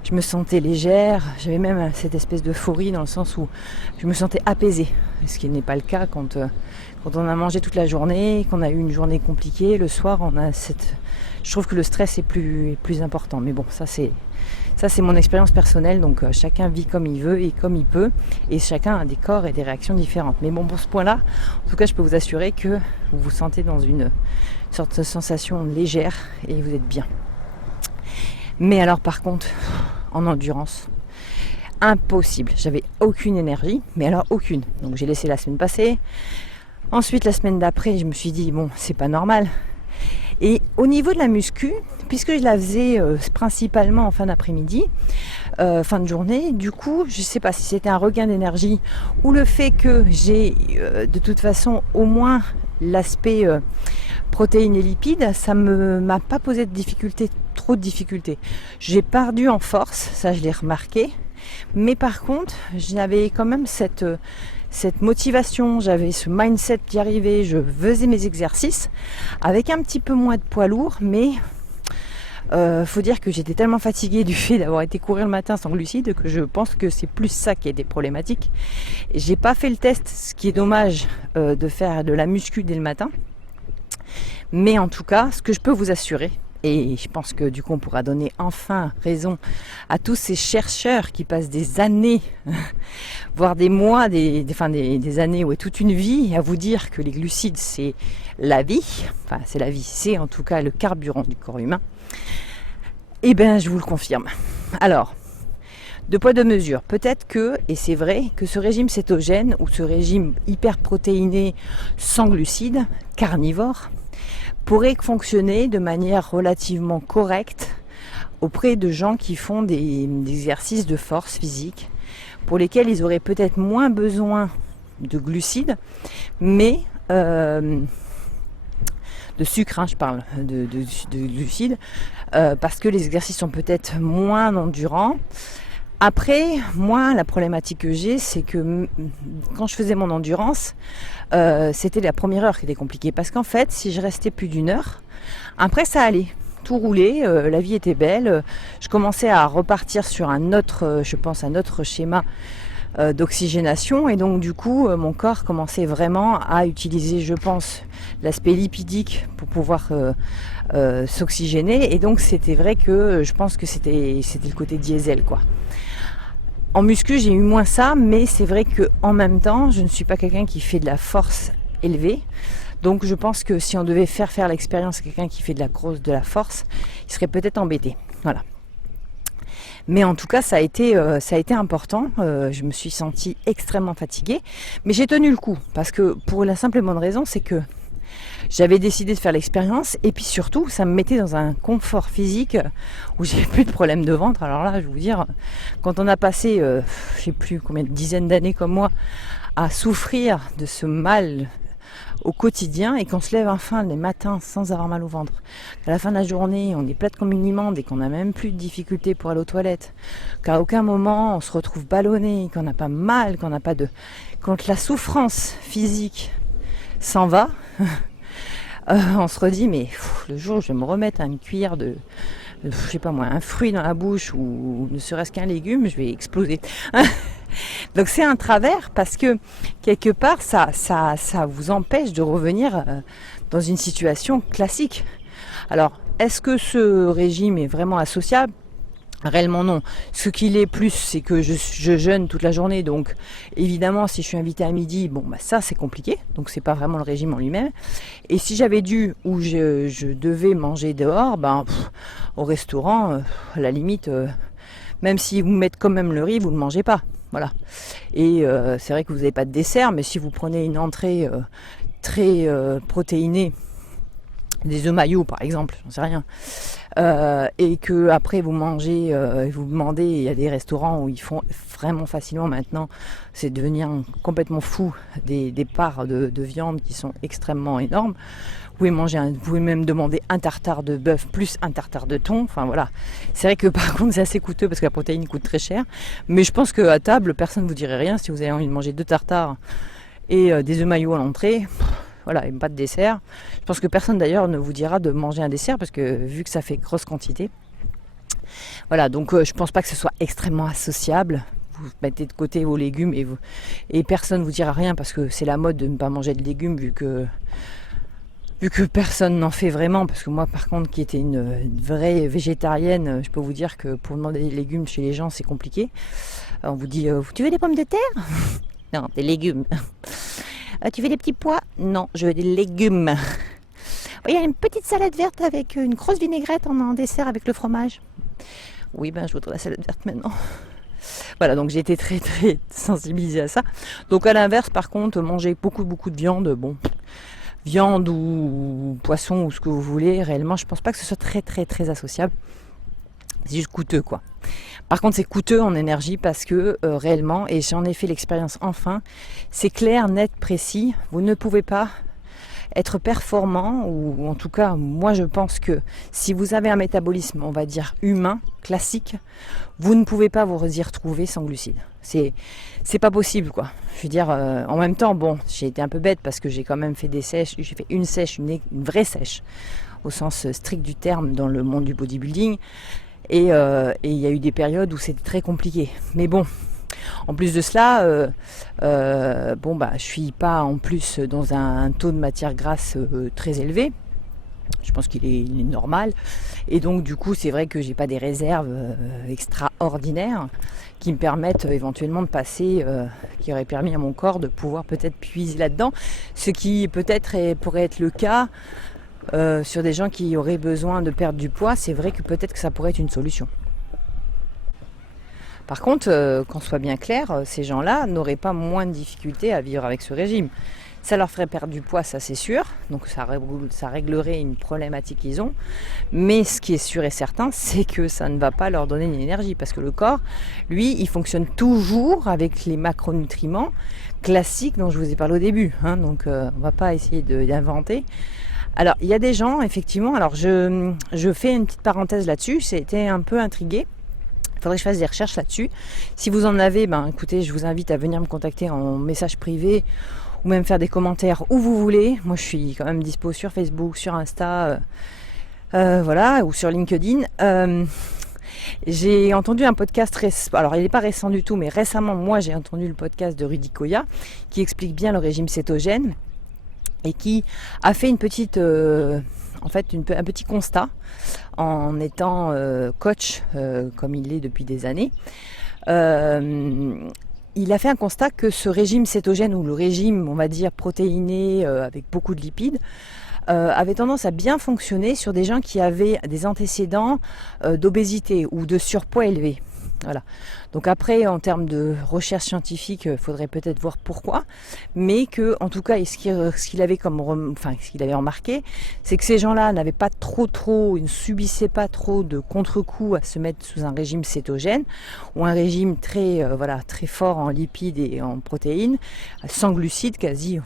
Je me sentais légère, j'avais même cette espèce d'euphorie dans le sens où je me sentais apaisée, ce qui n'est pas le cas quand on a mangé toute la journée, qu'on a eu une journée compliquée. Le soir, je trouve que le stress est plus important. Mais bon, ça c'est mon expérience personnelle, donc chacun vit comme il veut et comme il peut, et chacun a des corps et des réactions différentes. Mais bon, pour ce point-là, en tout cas, je peux vous assurer que vous vous sentez dans une sorte de sensation légère et vous êtes bien. Mais alors par contre, en endurance, impossible. J'avais aucune énergie, mais alors aucune. Donc j'ai laissé la semaine passer. Ensuite, la semaine d'après, je me suis dit, c'est pas normal. Et au niveau de la muscu, puisque je la faisais principalement en fin d'après-midi, fin de journée, du coup, je sais pas si c'était un regain d'énergie ou le fait que j'ai de toute façon au moins l'aspect protéines et lipides, ça m'a pas posé trop de difficultés. J'ai perdu en force, ça je l'ai remarqué, mais par contre, j'avais quand même cette motivation, j'avais ce mindset d'y arriver, je faisais mes exercices avec un petit peu moins de poids lourd, mais faut dire que j'étais tellement fatiguée du fait d'avoir été courir le matin sans glucides que je pense que c'est plus ça qui était problématique. J'ai pas fait le test, ce qui est dommage de faire de la muscu dès le matin. Mais en tout cas, ce que je peux vous assurer, et je pense que du coup on pourra donner enfin raison à tous ces chercheurs qui passent des années, voire des mois, des années, ouais, toute une vie à vous dire que les glucides c'est la vie, enfin c'est la vie, c'est en tout cas le carburant du corps humain. Eh bien je vous le confirme. Alors, deux poids deux mesures. Peut-être que, et c'est vrai, que ce régime cétogène ou ce régime hyperprotéiné sans glucides, carnivore, pourrait fonctionner de manière relativement correcte auprès de gens qui font des exercices de force physique pour lesquels ils auraient peut-être moins besoin de glucides, mais de sucre, je parle de glucides, parce que les exercices sont peut-être moins endurants. Après, moi, la problématique que j'ai, c'est que quand je faisais mon endurance, c'était la première heure qui était compliquée. Parce qu'en fait, si je restais plus d'une heure, après ça allait. Tout roulait, la vie était belle. Je commençais à repartir sur un autre schéma d'oxygénation. Et donc, du coup, mon corps commençait vraiment à utiliser, je pense, l'aspect lipidique pour pouvoir s'oxygéner. Et donc, c'était vrai que je pense que c'était le côté diesel, quoi. En muscu, j'ai eu moins ça, mais c'est vrai qu'en même temps, je ne suis pas quelqu'un qui fait de la force élevée. Donc je pense que si on devait faire l'expérience à quelqu'un qui fait de la force, il serait peut-être embêté. Voilà. Mais en tout cas, ça a été important. Je me suis sentie extrêmement fatiguée. Mais j'ai tenu le coup. Parce que pour la simple et bonne raison, c'est que j'avais décidé de faire l'expérience. Et puis surtout, ça me mettait dans un confort physique où j'ai plus de problème de ventre. Alors là, je vais vous dire, quand on a passé, je sais plus combien de dizaines d'années comme moi, à souffrir de ce mal au quotidien et qu'on se lève enfin les matins sans avoir mal au ventre. À la fin de la journée, on est plate comme une limande et qu'on n'a même plus de difficulté pour aller aux toilettes. Qu'à aucun moment on se retrouve ballonné, qu'on n'a pas mal, qu'on n'a pas de... Quand la souffrance physique s'en va, on se redit mais le jour où je vais me remettre à une cuillère de je sais pas moi, un fruit dans la bouche ou ne serait-ce qu'un légume, je vais exploser. Donc c'est un travers parce que quelque part ça vous empêche de revenir dans une situation classique. Alors est-ce que ce régime est vraiment associable ? Réellement non. Ce qu'il est plus, c'est que je jeûne toute la journée, donc évidemment si je suis invitée à midi, ça c'est compliqué, donc c'est pas vraiment le régime en lui-même. Et si j'avais dû ou je devais manger dehors, au restaurant, à la limite, même si vous mettez quand même le riz, vous ne mangez pas. Voilà. Et c'est vrai que vous n'avez pas de dessert, mais si vous prenez une entrée très protéinée, des œufs maillots par exemple, j'en sais rien, et que après vous mangez, vous demandez, il y a des restaurants où ils font vraiment facilement maintenant, c'est devenir complètement fou, des parts de viande qui sont extrêmement énormes. Vous pouvez même demander un tartare de bœuf plus un tartare de thon. Enfin voilà. C'est vrai que par contre c'est assez coûteux parce que la protéine coûte très cher. Mais je pense qu'à table, personne ne vous dirait rien si vous avez envie de manger 2 tartares et des œufs maillots à l'entrée. Voilà, et pas de dessert. Je pense que personne d'ailleurs ne vous dira de manger un dessert parce que vu que ça fait grosse quantité. Voilà, donc je pense pas que ce soit extrêmement associable. Vous mettez de côté vos légumes et personne ne vous dira rien parce que c'est la mode de ne pas manger de légumes vu que personne n'en fait vraiment, parce que moi par contre qui était une vraie végétarienne, je peux vous dire que pour demander des légumes chez les gens c'est compliqué. On vous dit tu veux des pommes de terre ? Non, des légumes. Tu veux des petits pois ? Non, je veux des légumes. Il y a une petite salade verte avec une grosse vinaigrette en dessert avec le fromage. Oui, je voudrais la salade verte maintenant. Voilà, donc j'ai été très très sensibilisée à ça. Donc à l'inverse, par contre, manger beaucoup de viande, viande ou poisson ou ce que vous voulez, réellement je pense pas que ce soit très très très associable. C'est juste coûteux quoi. Par contre c'est coûteux en énergie parce que réellement, et j'en ai fait l'expérience enfin, c'est clair, net, précis, vous ne pouvez pas être performant, ou en tout cas moi je pense que si vous avez un métabolisme on va dire humain, classique, vous ne pouvez pas vous y retrouver sans glucides. C'est pas possible, quoi. Je veux dire, en même temps, bon, j'ai été un peu bête parce que j'ai quand même fait des sèches. J'ai fait une sèche, une vraie sèche, au sens strict du terme, dans le monde du bodybuilding. Et il y a eu des périodes où c'était très compliqué. Mais bon, en plus de cela, je suis pas en plus dans un taux de matière grasse très élevé. Je pense qu'il est normal. Et donc, du coup, c'est vrai que j'ai pas des réserves extraordinaires qui me permettent éventuellement de passer, qui auraient permis à mon corps de pouvoir peut-être puiser là-dedans. Ce qui peut-être pourrait être le cas sur des gens qui auraient besoin de perdre du poids. C'est vrai que peut-être que ça pourrait être une solution. Par contre, qu'on soit bien clair, ces gens-là n'auraient pas moins de difficultés à vivre avec ce régime. Ça leur ferait perdre du poids, ça c'est sûr, donc ça réglerait une problématique qu'ils ont. Mais ce qui est sûr et certain, c'est que ça ne va pas leur donner une énergie, parce que le corps, lui, il fonctionne toujours avec les macronutriments classiques dont je vous ai parlé au début. Donc on ne va pas essayer d'inventer. Alors il y a des gens, effectivement, alors je fais une petite parenthèse là-dessus, j'ai été un peu intriguée. Il faudrait que je fasse des recherches là-dessus. Si vous en avez, écoutez, je vous invite à venir me contacter en message privé ou même faire des commentaires où vous voulez. Moi, je suis quand même dispo sur Facebook, sur Insta, ou sur LinkedIn. J'ai entendu un podcast alors il n'est pas récent du tout, mais récemment, moi, j'ai entendu le podcast de Rudy Koya qui explique bien le régime cétogène et qui a fait une petite... un petit constat en étant coach comme il l'est depuis des années. Il a fait un constat que ce régime cétogène ou le régime, on va dire, protéiné avec beaucoup de lipides avait tendance à bien fonctionner sur des gens qui avaient des antécédents d'obésité ou de surpoids élevé. Voilà. Donc après, en termes de recherche scientifique, il faudrait peut-être voir pourquoi, mais que, en tout cas, ce qu'il avait remarqué, c'est que ces gens-là n'avaient pas ils ne subissaient pas trop de contre-coups à se mettre sous un régime cétogène ou un régime très fort en lipides et en protéines, sans glucides quasi.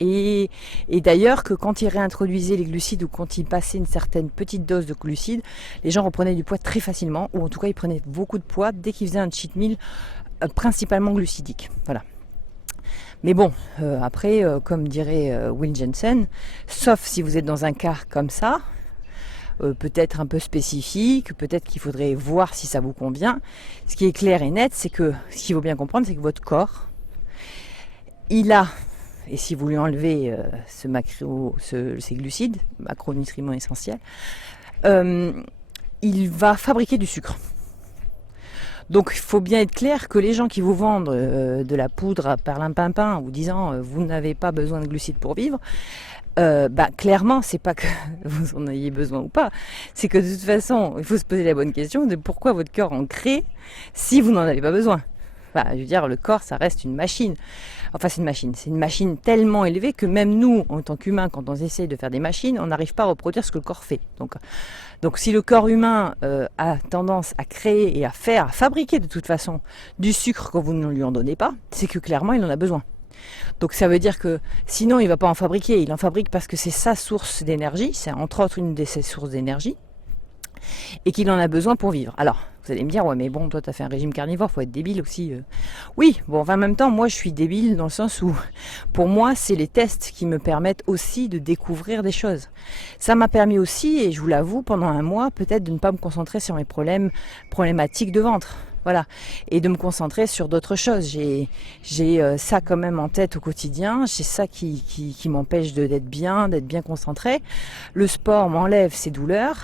Et d'ailleurs que quand ils réintroduisaient les glucides ou quand ils passaient une certaine petite dose de glucides, les gens reprenaient du poids très facilement, ou en tout cas ils prenaient beaucoup de poids dès qu'ils faisaient un cheat meal principalement glucidique. Voilà. Mais bon, après, comme dirait Will Jensen, sauf si vous êtes dans un cas comme ça, peut-être un peu spécifique, peut-être qu'il faudrait voir si ça vous convient. Ce qui est clair et net, c'est que ce qu'il faut bien comprendre, c'est que votre corps, il a... Et si vous lui enlevez ces glucides, macronutriments essentiels, il va fabriquer du sucre. Donc il faut bien être clair que les gens qui vous vendent de la poudre à perlimpinpin ou disant vous n'avez pas besoin de glucides pour vivre, clairement c'est pas que vous en ayez besoin ou pas, c'est que de toute façon il faut se poser la bonne question de pourquoi votre corps en crée si vous n'en avez pas besoin. Je veux dire, le corps, ça reste une machine. Enfin, c'est une machine tellement élevée que même nous, en tant qu'humains, quand on essaye de faire des machines, on n'arrive pas à reproduire ce que le corps fait. Donc si le corps humain a tendance à créer et à fabriquer de toute façon du sucre quand vous ne lui en donnez pas, c'est que clairement, il en a besoin. Donc ça veut dire que sinon, il ne va pas en fabriquer. Il en fabrique parce que c'est sa source d'énergie. C'est entre autres une de ses sources d'énergie. Et qu'il en a besoin pour vivre. Alors, vous allez me dire, ouais, mais bon, toi, tu as fait un régime carnivore, faut être débile aussi. Oui, en même temps, moi, je suis débile dans le sens où, pour moi, c'est les tests qui me permettent aussi de découvrir des choses. Ça m'a permis aussi, et je vous l'avoue, pendant un mois, peut-être de ne pas me concentrer sur mes problématiques de ventre. Voilà, et de me concentrer sur d'autres choses. J'ai ça quand même en tête au quotidien, j'ai ça qui m'empêche d'être bien concentré. Le sport m'enlève ces douleurs.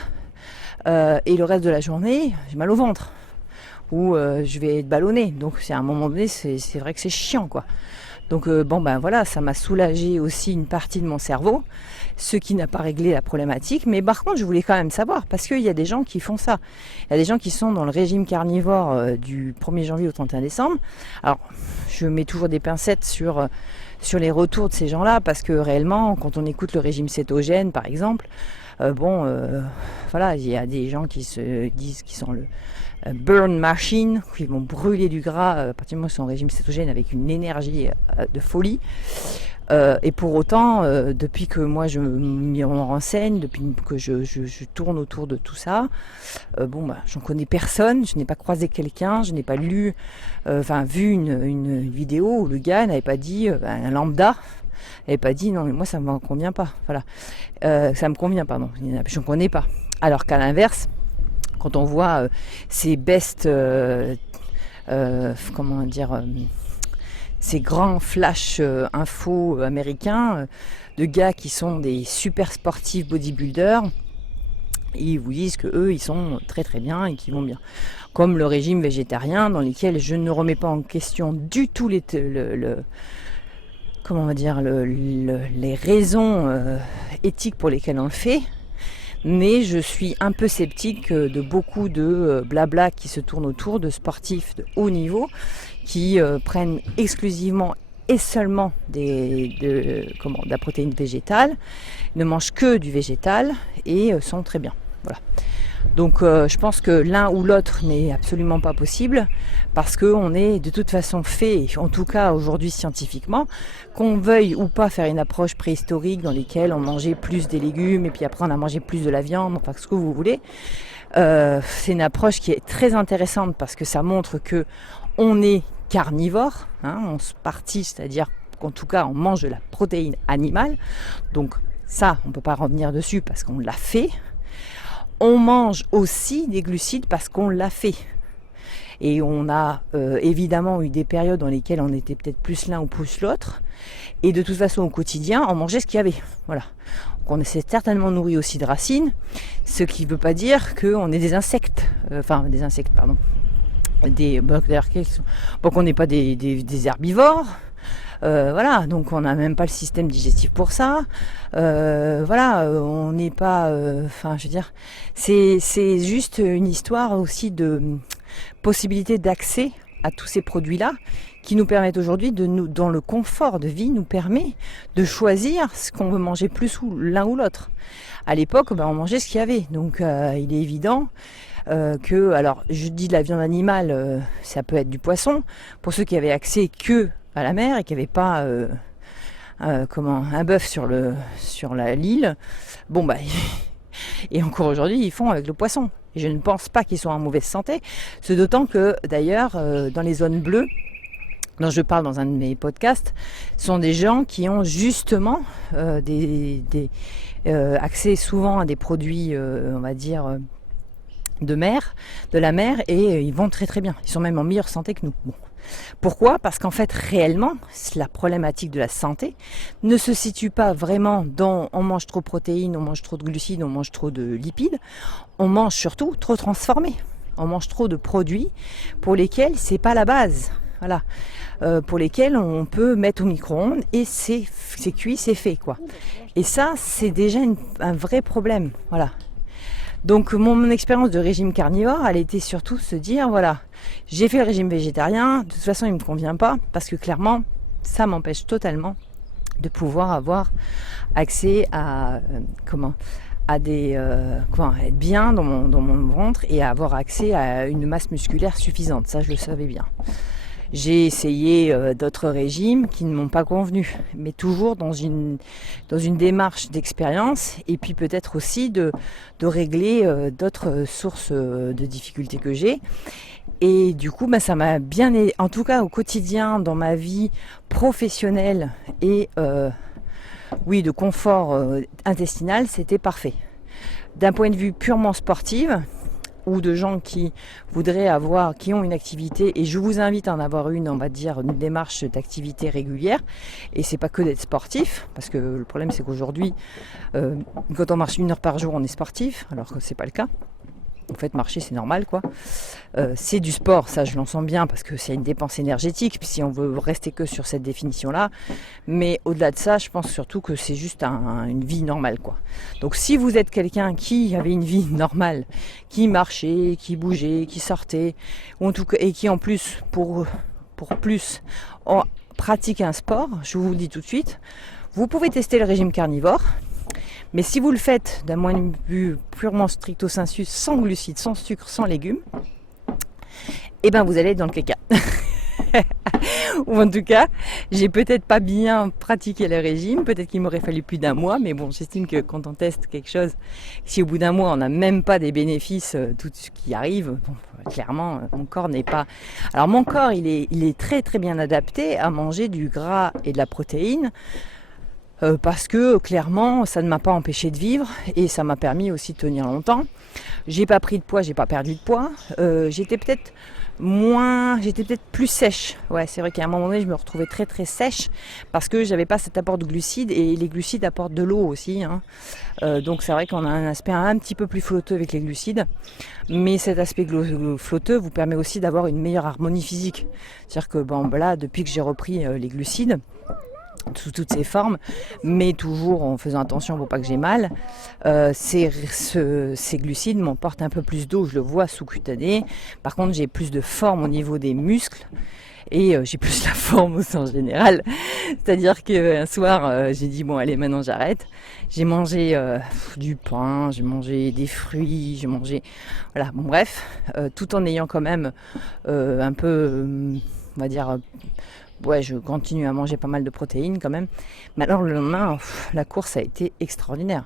Et le reste de la journée, j'ai mal au ventre ou je vais être ballonnée. Donc c'est à un moment donné, c'est vrai que c'est chiant, quoi. Donc ça m'a soulagé aussi une partie de mon cerveau, ce qui n'a pas réglé la problématique. Mais par contre, je voulais quand même savoir, parce qu'il y a des gens qui font ça. Il y a des gens qui sont dans le régime carnivore du 1er janvier au 31 décembre. Alors, je mets toujours des pincettes sur les retours de ces gens-là, parce que réellement, quand on écoute le régime cétogène, par exemple, il y a des gens qui se disent qu'ils sont le burn machine, qui vont brûler du gras à partir du moment où ils sont en régime cétogène avec une énergie de folie. Et pour autant, depuis que moi je m'y renseigne, depuis que je tourne autour de tout ça, j'en connais personne, je n'ai pas croisé quelqu'un, je n'ai pas lu, vu une vidéo où le gars n'avait pas dit, un lambda, n'avait pas dit non mais moi ça me convient pas, voilà, ça me convient, pardon, je ne connais pas. Alors qu'à l'inverse, quand on voit ces best, ces grands flash infos américains de gars qui sont des super sportifs bodybuilders, ils vous disent que eux ils sont très très bien et qu'ils vont bien. Comme le régime végétarien, dans lequel je ne remets pas en question du tout les raisons éthiques pour lesquelles on le fait. Mais je suis un peu sceptique de beaucoup de blabla qui se tournent autour de sportifs de haut niveau qui prennent exclusivement et seulement de la protéine végétale, ne mangent que du végétal et sont très bien. Voilà. Donc je pense que l'un ou l'autre n'est absolument pas possible parce qu'on est de toute façon fait, en tout cas aujourd'hui scientifiquement, qu'on veuille ou pas faire une approche préhistorique dans laquelle on mangeait plus des légumes et puis après on a mangé plus de la viande, enfin ce que vous voulez. C'est une approche qui est très intéressante parce que ça montre que on est carnivore, on se partit, c'est-à-dire qu'en tout cas on mange de la protéine animale, donc ça on ne peut pas revenir dessus parce qu'on l'a fait. On mange aussi des glucides parce qu'on l'a fait. Et on a évidemment eu des périodes dans lesquelles on était peut-être plus l'un ou plus l'autre. Et de toute façon, au quotidien, on mangeait ce qu'il y avait. Voilà. Donc on s'est certainement nourri aussi de racines, ce qui ne veut pas dire qu'on est des insectes. Qu'on n'est pas des herbivores. Voilà, donc on n'a même pas le système digestif pour ça. On n'est pas... c'est juste une histoire aussi de possibilité d'accès à tous ces produits-là qui nous permettent aujourd'hui, dans le confort de vie, nous permet de choisir ce qu'on veut manger plus l'un ou l'autre. À l'époque, on mangeait ce qu'il y avait. Donc il est évident que... Alors, je dis de la viande animale, ça peut être du poisson. Pour ceux qui avaient accès que à la mer et qui n'avaient pas un bœuf sur l'île, et encore aujourd'hui ils font avec le poisson. Et je ne pense pas qu'ils soient en mauvaise santé, ce d'autant que d'ailleurs dans les zones bleues dont je parle dans un de mes podcasts, sont des gens qui ont justement accès souvent à des produits, de la mer, et ils vont très très bien. Ils sont même en meilleure santé que nous. Bon. Pourquoi ? Parce qu'en fait, réellement, la problématique de la santé ne se situe pas vraiment dans on mange trop de protéines, on mange trop de glucides, on mange trop de lipides. On mange surtout trop transformé. On mange trop de produits pour lesquels c'est pas la base. Voilà. Pour lesquels on peut mettre au micro-ondes et c'est cuit, c'est fait, quoi. Et ça, c'est déjà un vrai problème. Voilà. Donc mon expérience de régime carnivore, elle était surtout se dire, voilà, j'ai fait le régime végétarien, de toute façon il ne me convient pas, parce que clairement, ça m'empêche totalement de pouvoir avoir accès à être bien dans mon ventre et à avoir accès à une masse musculaire suffisante. Ça, je le savais bien. J'ai essayé d'autres régimes qui ne m'ont pas convenu, mais toujours dans une démarche d'expérience et puis peut-être aussi de régler d'autres sources de difficultés que j'ai. Et du coup, ça m'a bien aidé, en tout cas au quotidien, dans ma vie professionnelle et de confort intestinal, c'était parfait. D'un point de vue purement sportif, ou de gens qui ont une activité, et je vous invite à en avoir une démarche d'activité régulière, et c'est pas que d'être sportif, parce que le problème c'est qu'aujourd'hui, quand on marche 1 heure par jour, on est sportif, alors que c'est pas le cas. En fait, marcher, c'est normal, quoi. C'est du sport, ça, je l'en sens bien, parce que c'est une dépense énergétique, puis si on veut rester que sur cette définition-là. Mais au-delà de ça, je pense surtout que c'est juste une vie normale, quoi. Donc, si vous êtes quelqu'un qui avait une vie normale, qui marchait, qui bougeait, qui sortait, ou en tout cas, et qui en plus, pour plus, pratique un sport, je vous le dis tout de suite, vous pouvez tester le régime carnivore. Mais si vous le faites d'un point de vue purement stricto sensu, sans glucides, sans sucre, sans légumes, vous allez être dans le caca. Ou en tout cas, j'ai peut-être pas bien pratiqué le régime, peut-être qu'il m'aurait fallu plus d'un mois, mais bon, j'estime que quand on teste quelque chose, si au bout d'un mois on n'a même pas des bénéfices, tout ce qui arrive, bon, clairement, mon corps n'est pas... Alors mon corps, il est très très bien adapté à manger du gras et de la protéine, parce que clairement, ça ne m'a pas empêché de vivre et ça m'a permis aussi de tenir longtemps. J'ai pas pris de poids, j'ai pas perdu de poids, j'étais peut-être plus sèche. Ouais, c'est vrai qu'à un moment donné, je me retrouvais très très sèche parce que j'avais pas cet apport de glucides et les glucides apportent de l'eau aussi. Donc c'est vrai qu'on a un aspect un petit peu plus flotteux avec les glucides, mais cet aspect flotteux vous permet aussi d'avoir une meilleure harmonie physique. C'est-à-dire que là, depuis que j'ai repris les glucides, sous toutes ses formes, mais toujours en faisant attention pour pas que j'ai mal. Ces glucides m'emportent un peu plus d'eau, je le vois sous-cutané. Par contre, j'ai plus de forme au niveau des muscles et j'ai plus la forme aussi en général. C'est-à-dire qu'un soir, j'ai dit bon allez, maintenant j'arrête. J'ai mangé du pain, j'ai mangé des fruits, j'ai mangé voilà, bon bref, tout en ayant quand même un peu, on va dire. Ouais, je continue à manger pas mal de protéines quand même. Mais alors le lendemain, la course a été extraordinaire.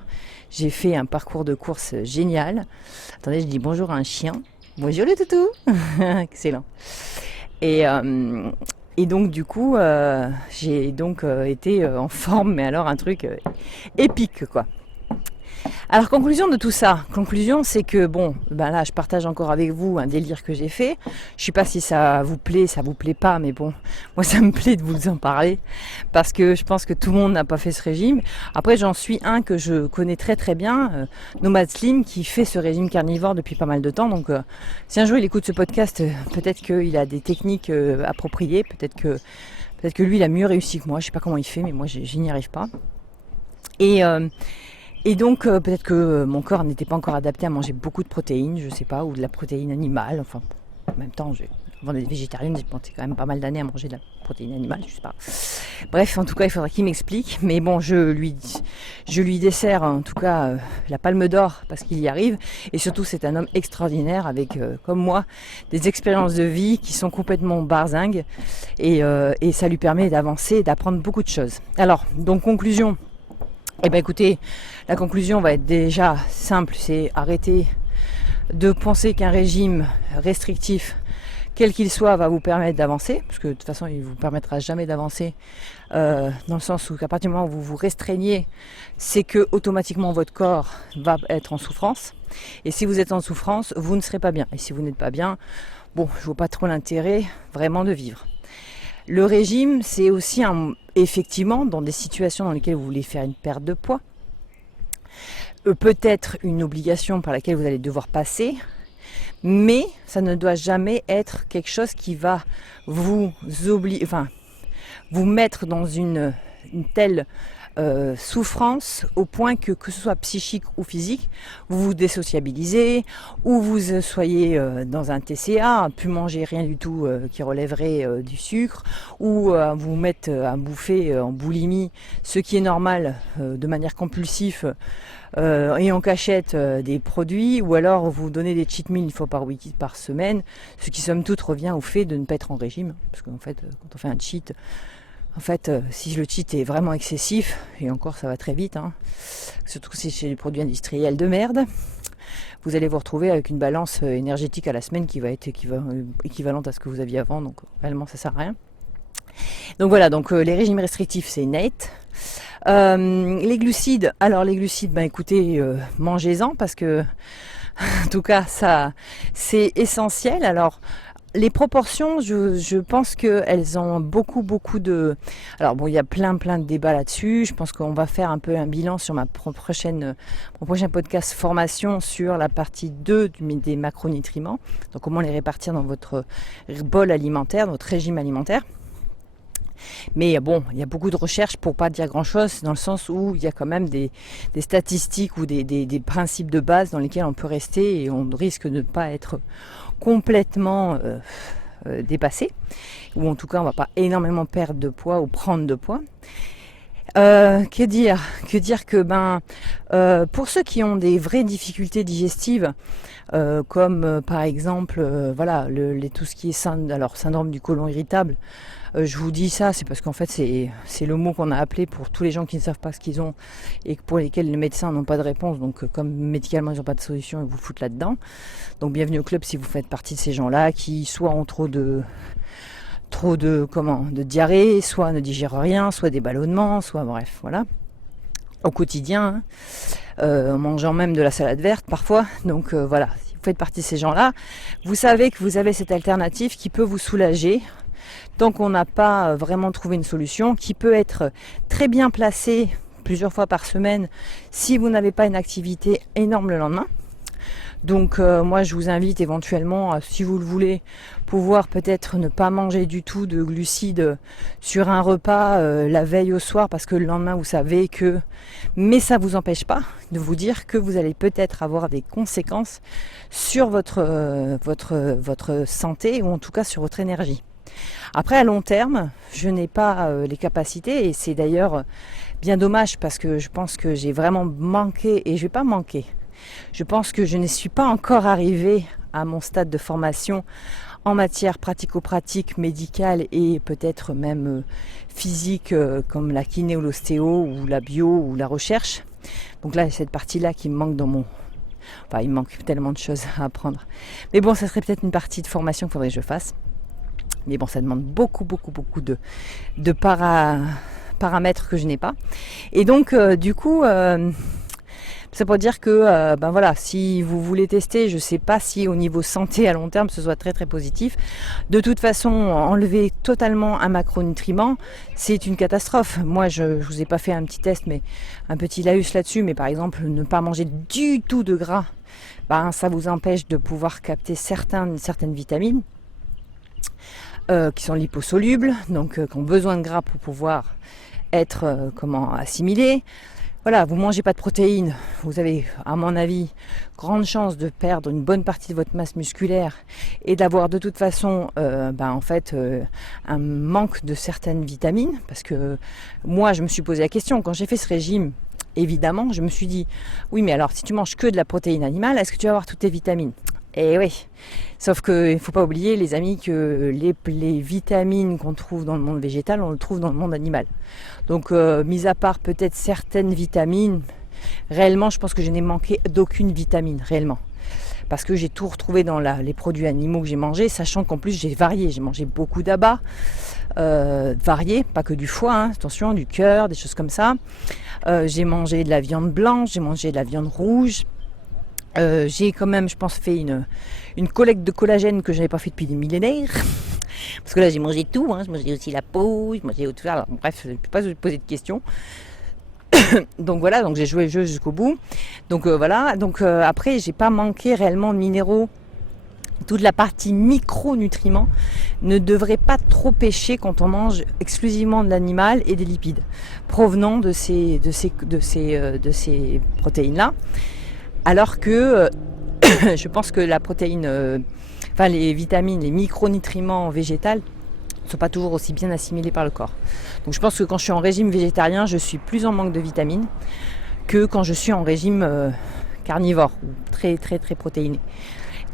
J'ai fait un parcours de course génial. Attendez, je dis bonjour à un chien. Bonjour le toutou. Excellent. Et donc du coup, j'ai donc été en forme, mais alors un truc épique quoi. Alors conclusion de tout ça, c'est que là je partage encore avec vous un délire que j'ai fait. Je sais pas si ça vous plaît pas, mais bon, moi ça me plaît de vous en parler parce que je pense que tout le monde n'a pas fait ce régime. Après j'en suis un que je connais très très bien, Nomad Slim, qui fait ce régime carnivore depuis pas mal de temps. Donc si un jour il écoute ce podcast, peut-être qu'il a des techniques appropriées, peut-être que lui il a mieux réussi que moi. Je sais pas comment il fait, mais moi je n'y arrive pas. Et donc peut-être que mon corps n'était pas encore adapté à manger beaucoup de protéines, je sais pas, ou de la protéine animale. Enfin, en même temps, avant d'être végétarienne, j'ai pensé quand même pas mal d'années à manger de la protéine animale, je sais pas. Bref, en tout cas, il faudra qu'il m'explique. Mais bon, je lui desserre en tout cas la palme d'or parce qu'il y arrive. Et surtout, c'est un homme extraordinaire avec, comme moi, des expériences de vie qui sont complètement barzingues. Et ça lui permet d'avancer et d'apprendre beaucoup de choses. Alors, donc conclusion. Eh bien écoutez, la conclusion va être déjà simple, c'est arrêter de penser qu'un régime restrictif, quel qu'il soit, va vous permettre d'avancer, parce que de toute façon il ne vous permettra jamais d'avancer, dans le sens où à partir du moment où vous vous restreignez, c'est que automatiquement votre corps va être en souffrance, et si vous êtes en souffrance, vous ne serez pas bien, et si vous n'êtes pas bien, je vois pas trop l'intérêt vraiment de vivre. Le régime, c'est aussi effectivement dans des situations dans lesquelles vous voulez faire une perte de poids, peut-être une obligation par laquelle vous allez devoir passer, mais ça ne doit jamais être quelque chose qui va vous mettre dans une telle souffrance au point que ce soit psychique ou physique, vous vous désociabilisez ou vous soyez dans un TCA, plus manger rien du tout qui relèverait du sucre, ou vous mettre à bouffer en boulimie, ce qui est normal de manière compulsive et en cachette des produits, ou alors vous donnez des cheat meals une fois par semaine, ce qui somme toute revient au fait de ne pas être en régime, parce qu'en fait quand on fait un cheat, si le cheat est vraiment excessif, et encore ça va très vite, surtout si c'est des produits industriels de merde, vous allez vous retrouver avec une balance énergétique à la semaine qui va être équivalente à ce que vous aviez avant, donc réellement ça sert à rien. Donc voilà, les régimes restrictifs c'est net. Les glucides, écoutez, mangez-en parce que en tout cas ça c'est essentiel. Alors les proportions, je pense qu'elles ont beaucoup de... Alors il y a plein de débats là-dessus. Je pense qu'on va faire un peu un bilan sur mon prochain podcast formation sur la partie 2 des macronutriments. Donc comment les répartir dans votre bol alimentaire, votre régime alimentaire. Mais il y a beaucoup de recherches pour pas dire grand-chose, dans le sens où il y a quand même des statistiques ou des principes de base dans lesquels on peut rester et on risque de ne pas être complètement dépassé, ou en tout cas on ne va pas énormément perdre de poids ou prendre de poids. Que dire que pour ceux qui ont des vraies difficultés digestives, comme par exemple tout ce qui est syndrome du côlon irritable, je vous dis ça, c'est parce qu'en fait c'est le mot qu'on a appelé pour tous les gens qui ne savent pas ce qu'ils ont et pour lesquels les médecins n'ont pas de réponse. Donc comme médicalement ils n'ont pas de solution, ils vous foutent là-dedans. Donc bienvenue au club si vous faites partie de ces gens-là qui soit ont trop de diarrhée, soit ne digèrent rien, soit des ballonnements, soit bref, voilà. Au quotidien, en mangeant même de la salade verte parfois. Donc voilà, si vous faites partie de ces gens-là, vous savez que vous avez cette alternative qui peut vous soulager tant qu'on n'a pas vraiment trouvé une solution, qui peut être très bien placée plusieurs fois par semaine si vous n'avez pas une activité énorme le lendemain. Donc moi je vous invite éventuellement, si vous le voulez, pouvoir peut-être ne pas manger du tout de glucides sur un repas la veille au soir, parce que le lendemain vous savez que... Mais ça ne vous empêche pas de vous dire que vous allez peut-être avoir des conséquences sur votre santé, ou en tout cas sur votre énergie. Après à long terme, je n'ai pas les capacités, et c'est d'ailleurs bien dommage parce que je pense que j'ai vraiment manqué, et je ne vais pas manquer. Je pense que je ne suis pas encore arrivée à mon stade de formation en matière pratico-pratique, médicale et peut-être même physique, comme la kiné ou l'ostéo ou la bio ou la recherche. Donc là, cette partie-là qui me manque il me manque tellement de choses à apprendre. Mais bon, ça serait peut-être une partie de formation qu'il faudrait que je fasse. Mais bon, ça demande beaucoup de paramètres que je n'ai pas. Et donc, du coup... c'est pour dire que si vous voulez tester, je ne sais pas si au niveau santé à long terme ce soit très très positif. De toute façon, enlever totalement un macronutriment, c'est une catastrophe. Moi, je ne vous ai pas fait un petit test, mais un petit laïus là-dessus. Mais par exemple, ne pas manger du tout de gras, ça vous empêche de pouvoir capter certaines vitamines qui sont liposolubles, donc qui ont besoin de gras pour pouvoir être assimilés. Voilà, vous ne mangez pas de protéines, vous avez, à mon avis, grande chance de perdre une bonne partie de votre masse musculaire et d'avoir de toute façon un manque de certaines vitamines. Parce que moi, je me suis posé la question, quand j'ai fait ce régime, évidemment, je me suis dit, oui, mais alors si tu manges que de la protéine animale, est-ce que tu vas avoir toutes tes vitamines ? Et oui, sauf qu'il ne faut pas oublier, les amis, que les vitamines qu'on trouve dans le monde végétal, on le trouve dans le monde animal. Donc, mis à part peut-être certaines vitamines, réellement, je pense que je n'ai manqué d'aucune vitamine, réellement. Parce que j'ai tout retrouvé dans les produits animaux que j'ai mangés, sachant qu'en plus, j'ai varié. J'ai mangé beaucoup d'abats, variés, pas que du foie, attention, du cœur, des choses comme ça. J'ai mangé de la viande blanche, j'ai mangé de la viande rouge. J'ai quand même, je pense, fait une collecte de collagène que je n'avais pas fait depuis des millénaires. Parce que là, j'ai mangé tout. Je mangeais aussi la peau, je mangeais tout ça. Alors, bref, je ne peux pas vous poser de questions. Donc voilà, donc j'ai joué le jeu jusqu'au bout. Donc voilà, donc après, j'ai pas manqué réellement de minéraux. Toute la partie micronutriments ne devrait pas trop pêcher quand on mange exclusivement de l'animal et des lipides provenant de ces protéines-là. Alors que je pense que la protéine, les vitamines, les micronutriments végétaux ne sont pas toujours aussi bien assimilés par le corps. Donc je pense que quand je suis en régime végétarien, je suis plus en manque de vitamines que quand je suis en régime carnivore, ou très très très protéiné.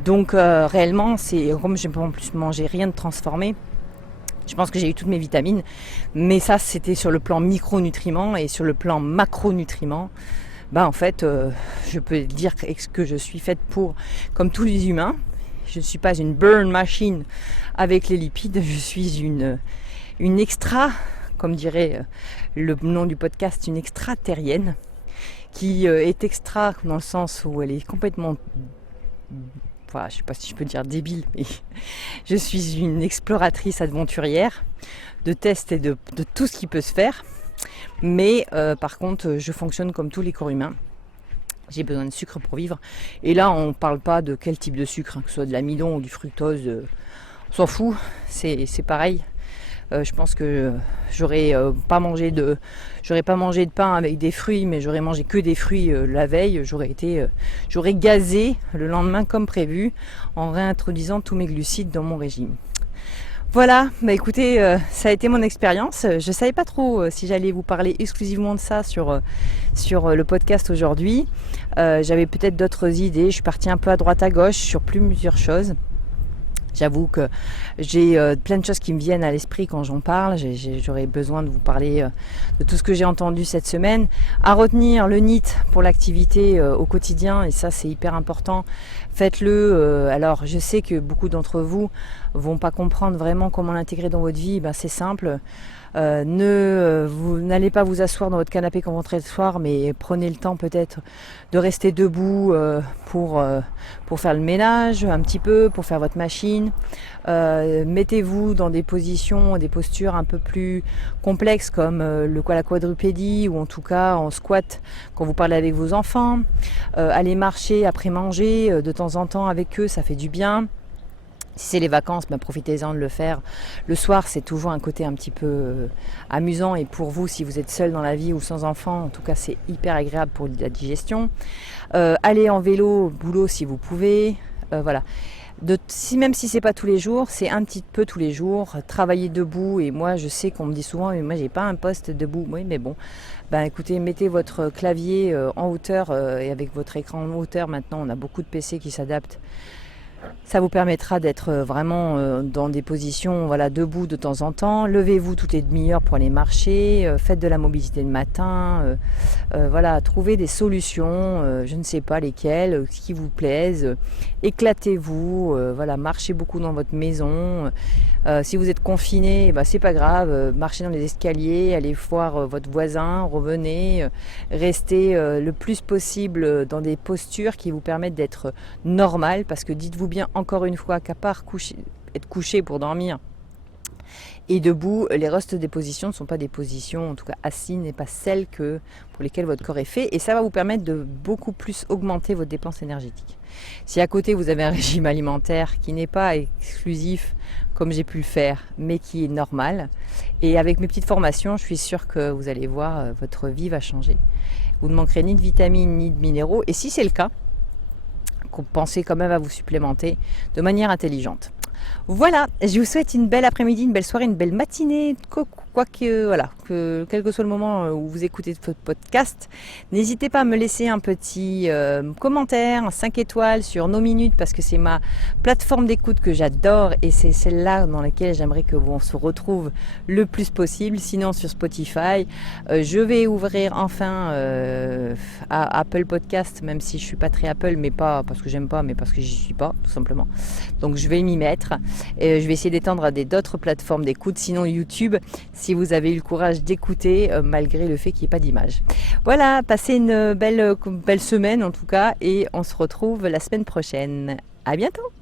Donc réellement, c'est comme je n'ai pas en plus mangé rien de transformé, je pense que j'ai eu toutes mes vitamines. Mais ça, c'était sur le plan micronutriments, et sur le plan macronutriments, en fait, je peux dire que je suis faite pour, comme tous les humains. Je ne suis pas une burn machine avec les lipides, je suis une extra, comme dirait le nom du podcast, une extraterrienne, qui est extra dans le sens où elle est complètement, je ne sais pas si je peux dire débile, mais je suis une exploratrice aventurière de tests et de tout ce qui peut se faire. Mais par contre, je fonctionne comme tous les corps humains. J'ai besoin de sucre pour vivre. Et là, on ne parle pas de quel type de sucre, que ce soit de l'amidon ou du fructose. On s'en fout, c'est pareil. Je pense que j'aurais pas mangé de pain avec des fruits, mais j'aurais mangé que des fruits la veille. J'aurais gazé le lendemain comme prévu en réintroduisant tous mes glucides dans mon régime. Voilà, bah écoutez, ça a été mon expérience. Je savais pas trop si j'allais vous parler exclusivement de ça sur le podcast aujourd'hui. J'avais peut-être d'autres idées. Je suis partie un peu à droite à gauche sur plusieurs choses. J'avoue que j'ai plein de choses qui me viennent à l'esprit quand j'en parle. J'aurais besoin de vous parler de tout ce que j'ai entendu cette semaine. À retenir le NEAT pour l'activité au quotidien, et ça c'est hyper important. Faites-le. Alors je sais que beaucoup d'entre vous vont pas comprendre vraiment comment l'intégrer dans votre vie. Ben, c'est simple. Vous n'allez pas vous asseoir dans votre canapé quand vous rentrez le soir, mais prenez le temps peut-être de rester debout pour faire le ménage un petit peu, pour faire votre machine. Mettez-vous dans des positions, des postures un peu plus complexes comme la quadrupédie ou en tout cas en squat quand vous parlez avec vos enfants. Allez marcher après manger de temps en temps avec eux, ça fait du bien. Si c'est les vacances, profitez-en de le faire. Le soir, c'est toujours un côté un petit peu amusant. Et pour vous, si vous êtes seul dans la vie ou sans enfant, en tout cas, c'est hyper agréable pour la digestion. Allez en vélo au boulot si vous pouvez. Voilà. Même si c'est pas tous les jours, c'est un petit peu tous les jours. Travailler debout. Et moi, je sais qu'on me dit souvent, mais moi, j'ai pas un poste debout. Oui, mais bon. Écoutez, mettez votre clavier en hauteur et avec votre écran en hauteur. Maintenant, on a beaucoup de PC qui s'adaptent. Ça vous permettra d'être vraiment dans des positions debout de temps en temps. Levez-vous toutes les demi-heures pour aller marcher. Faites de la mobilité le matin. Trouvez des solutions, je ne sais pas lesquelles, qui vous plaisent. Éclatez-vous. Marchez beaucoup dans votre maison. Si vous êtes confiné, c'est pas grave. Marchez dans les escaliers, allez voir votre voisin, revenez. Restez le plus possible dans des postures qui vous permettent d'être normal, parce que dites-vous bien encore une fois qu'à part être couché pour dormir et debout, les restes des positions ne sont pas des positions, en tout cas assises, n'est pas celles pour lesquelles votre corps est fait, et ça va vous permettre de beaucoup plus augmenter votre dépense énergétique. Si à côté vous avez un régime alimentaire qui n'est pas exclusif comme j'ai pu le faire, mais qui est normal, et avec mes petites formations, je suis sûre que vous allez voir, votre vie va changer. Vous ne manquerez ni de vitamines ni de minéraux, et si c'est le cas, pensez quand même à vous supplémenter de manière intelligente. Voilà, je vous souhaite une belle après-midi, une belle soirée, une belle matinée, quel que soit le moment où vous écoutez votre podcast. N'hésitez pas à me laisser un petit commentaire, un 5 étoiles sur Nos Minutes, parce que c'est ma plateforme d'écoute que j'adore et c'est celle-là dans laquelle j'aimerais que on se retrouve le plus possible. Sinon sur Spotify, je vais ouvrir enfin à Apple Podcast, même si je suis pas très Apple, mais pas parce que j'aime pas, mais parce que j'y suis pas, tout simplement. Donc je vais m'y mettre. Je vais essayer d'étendre à d'autres plateformes d'écoute, sinon YouTube, si vous avez eu le courage d'écouter malgré le fait qu'il n'y ait pas d'image. Voilà, passez une belle semaine en tout cas, et on se retrouve la semaine prochaine. À bientôt.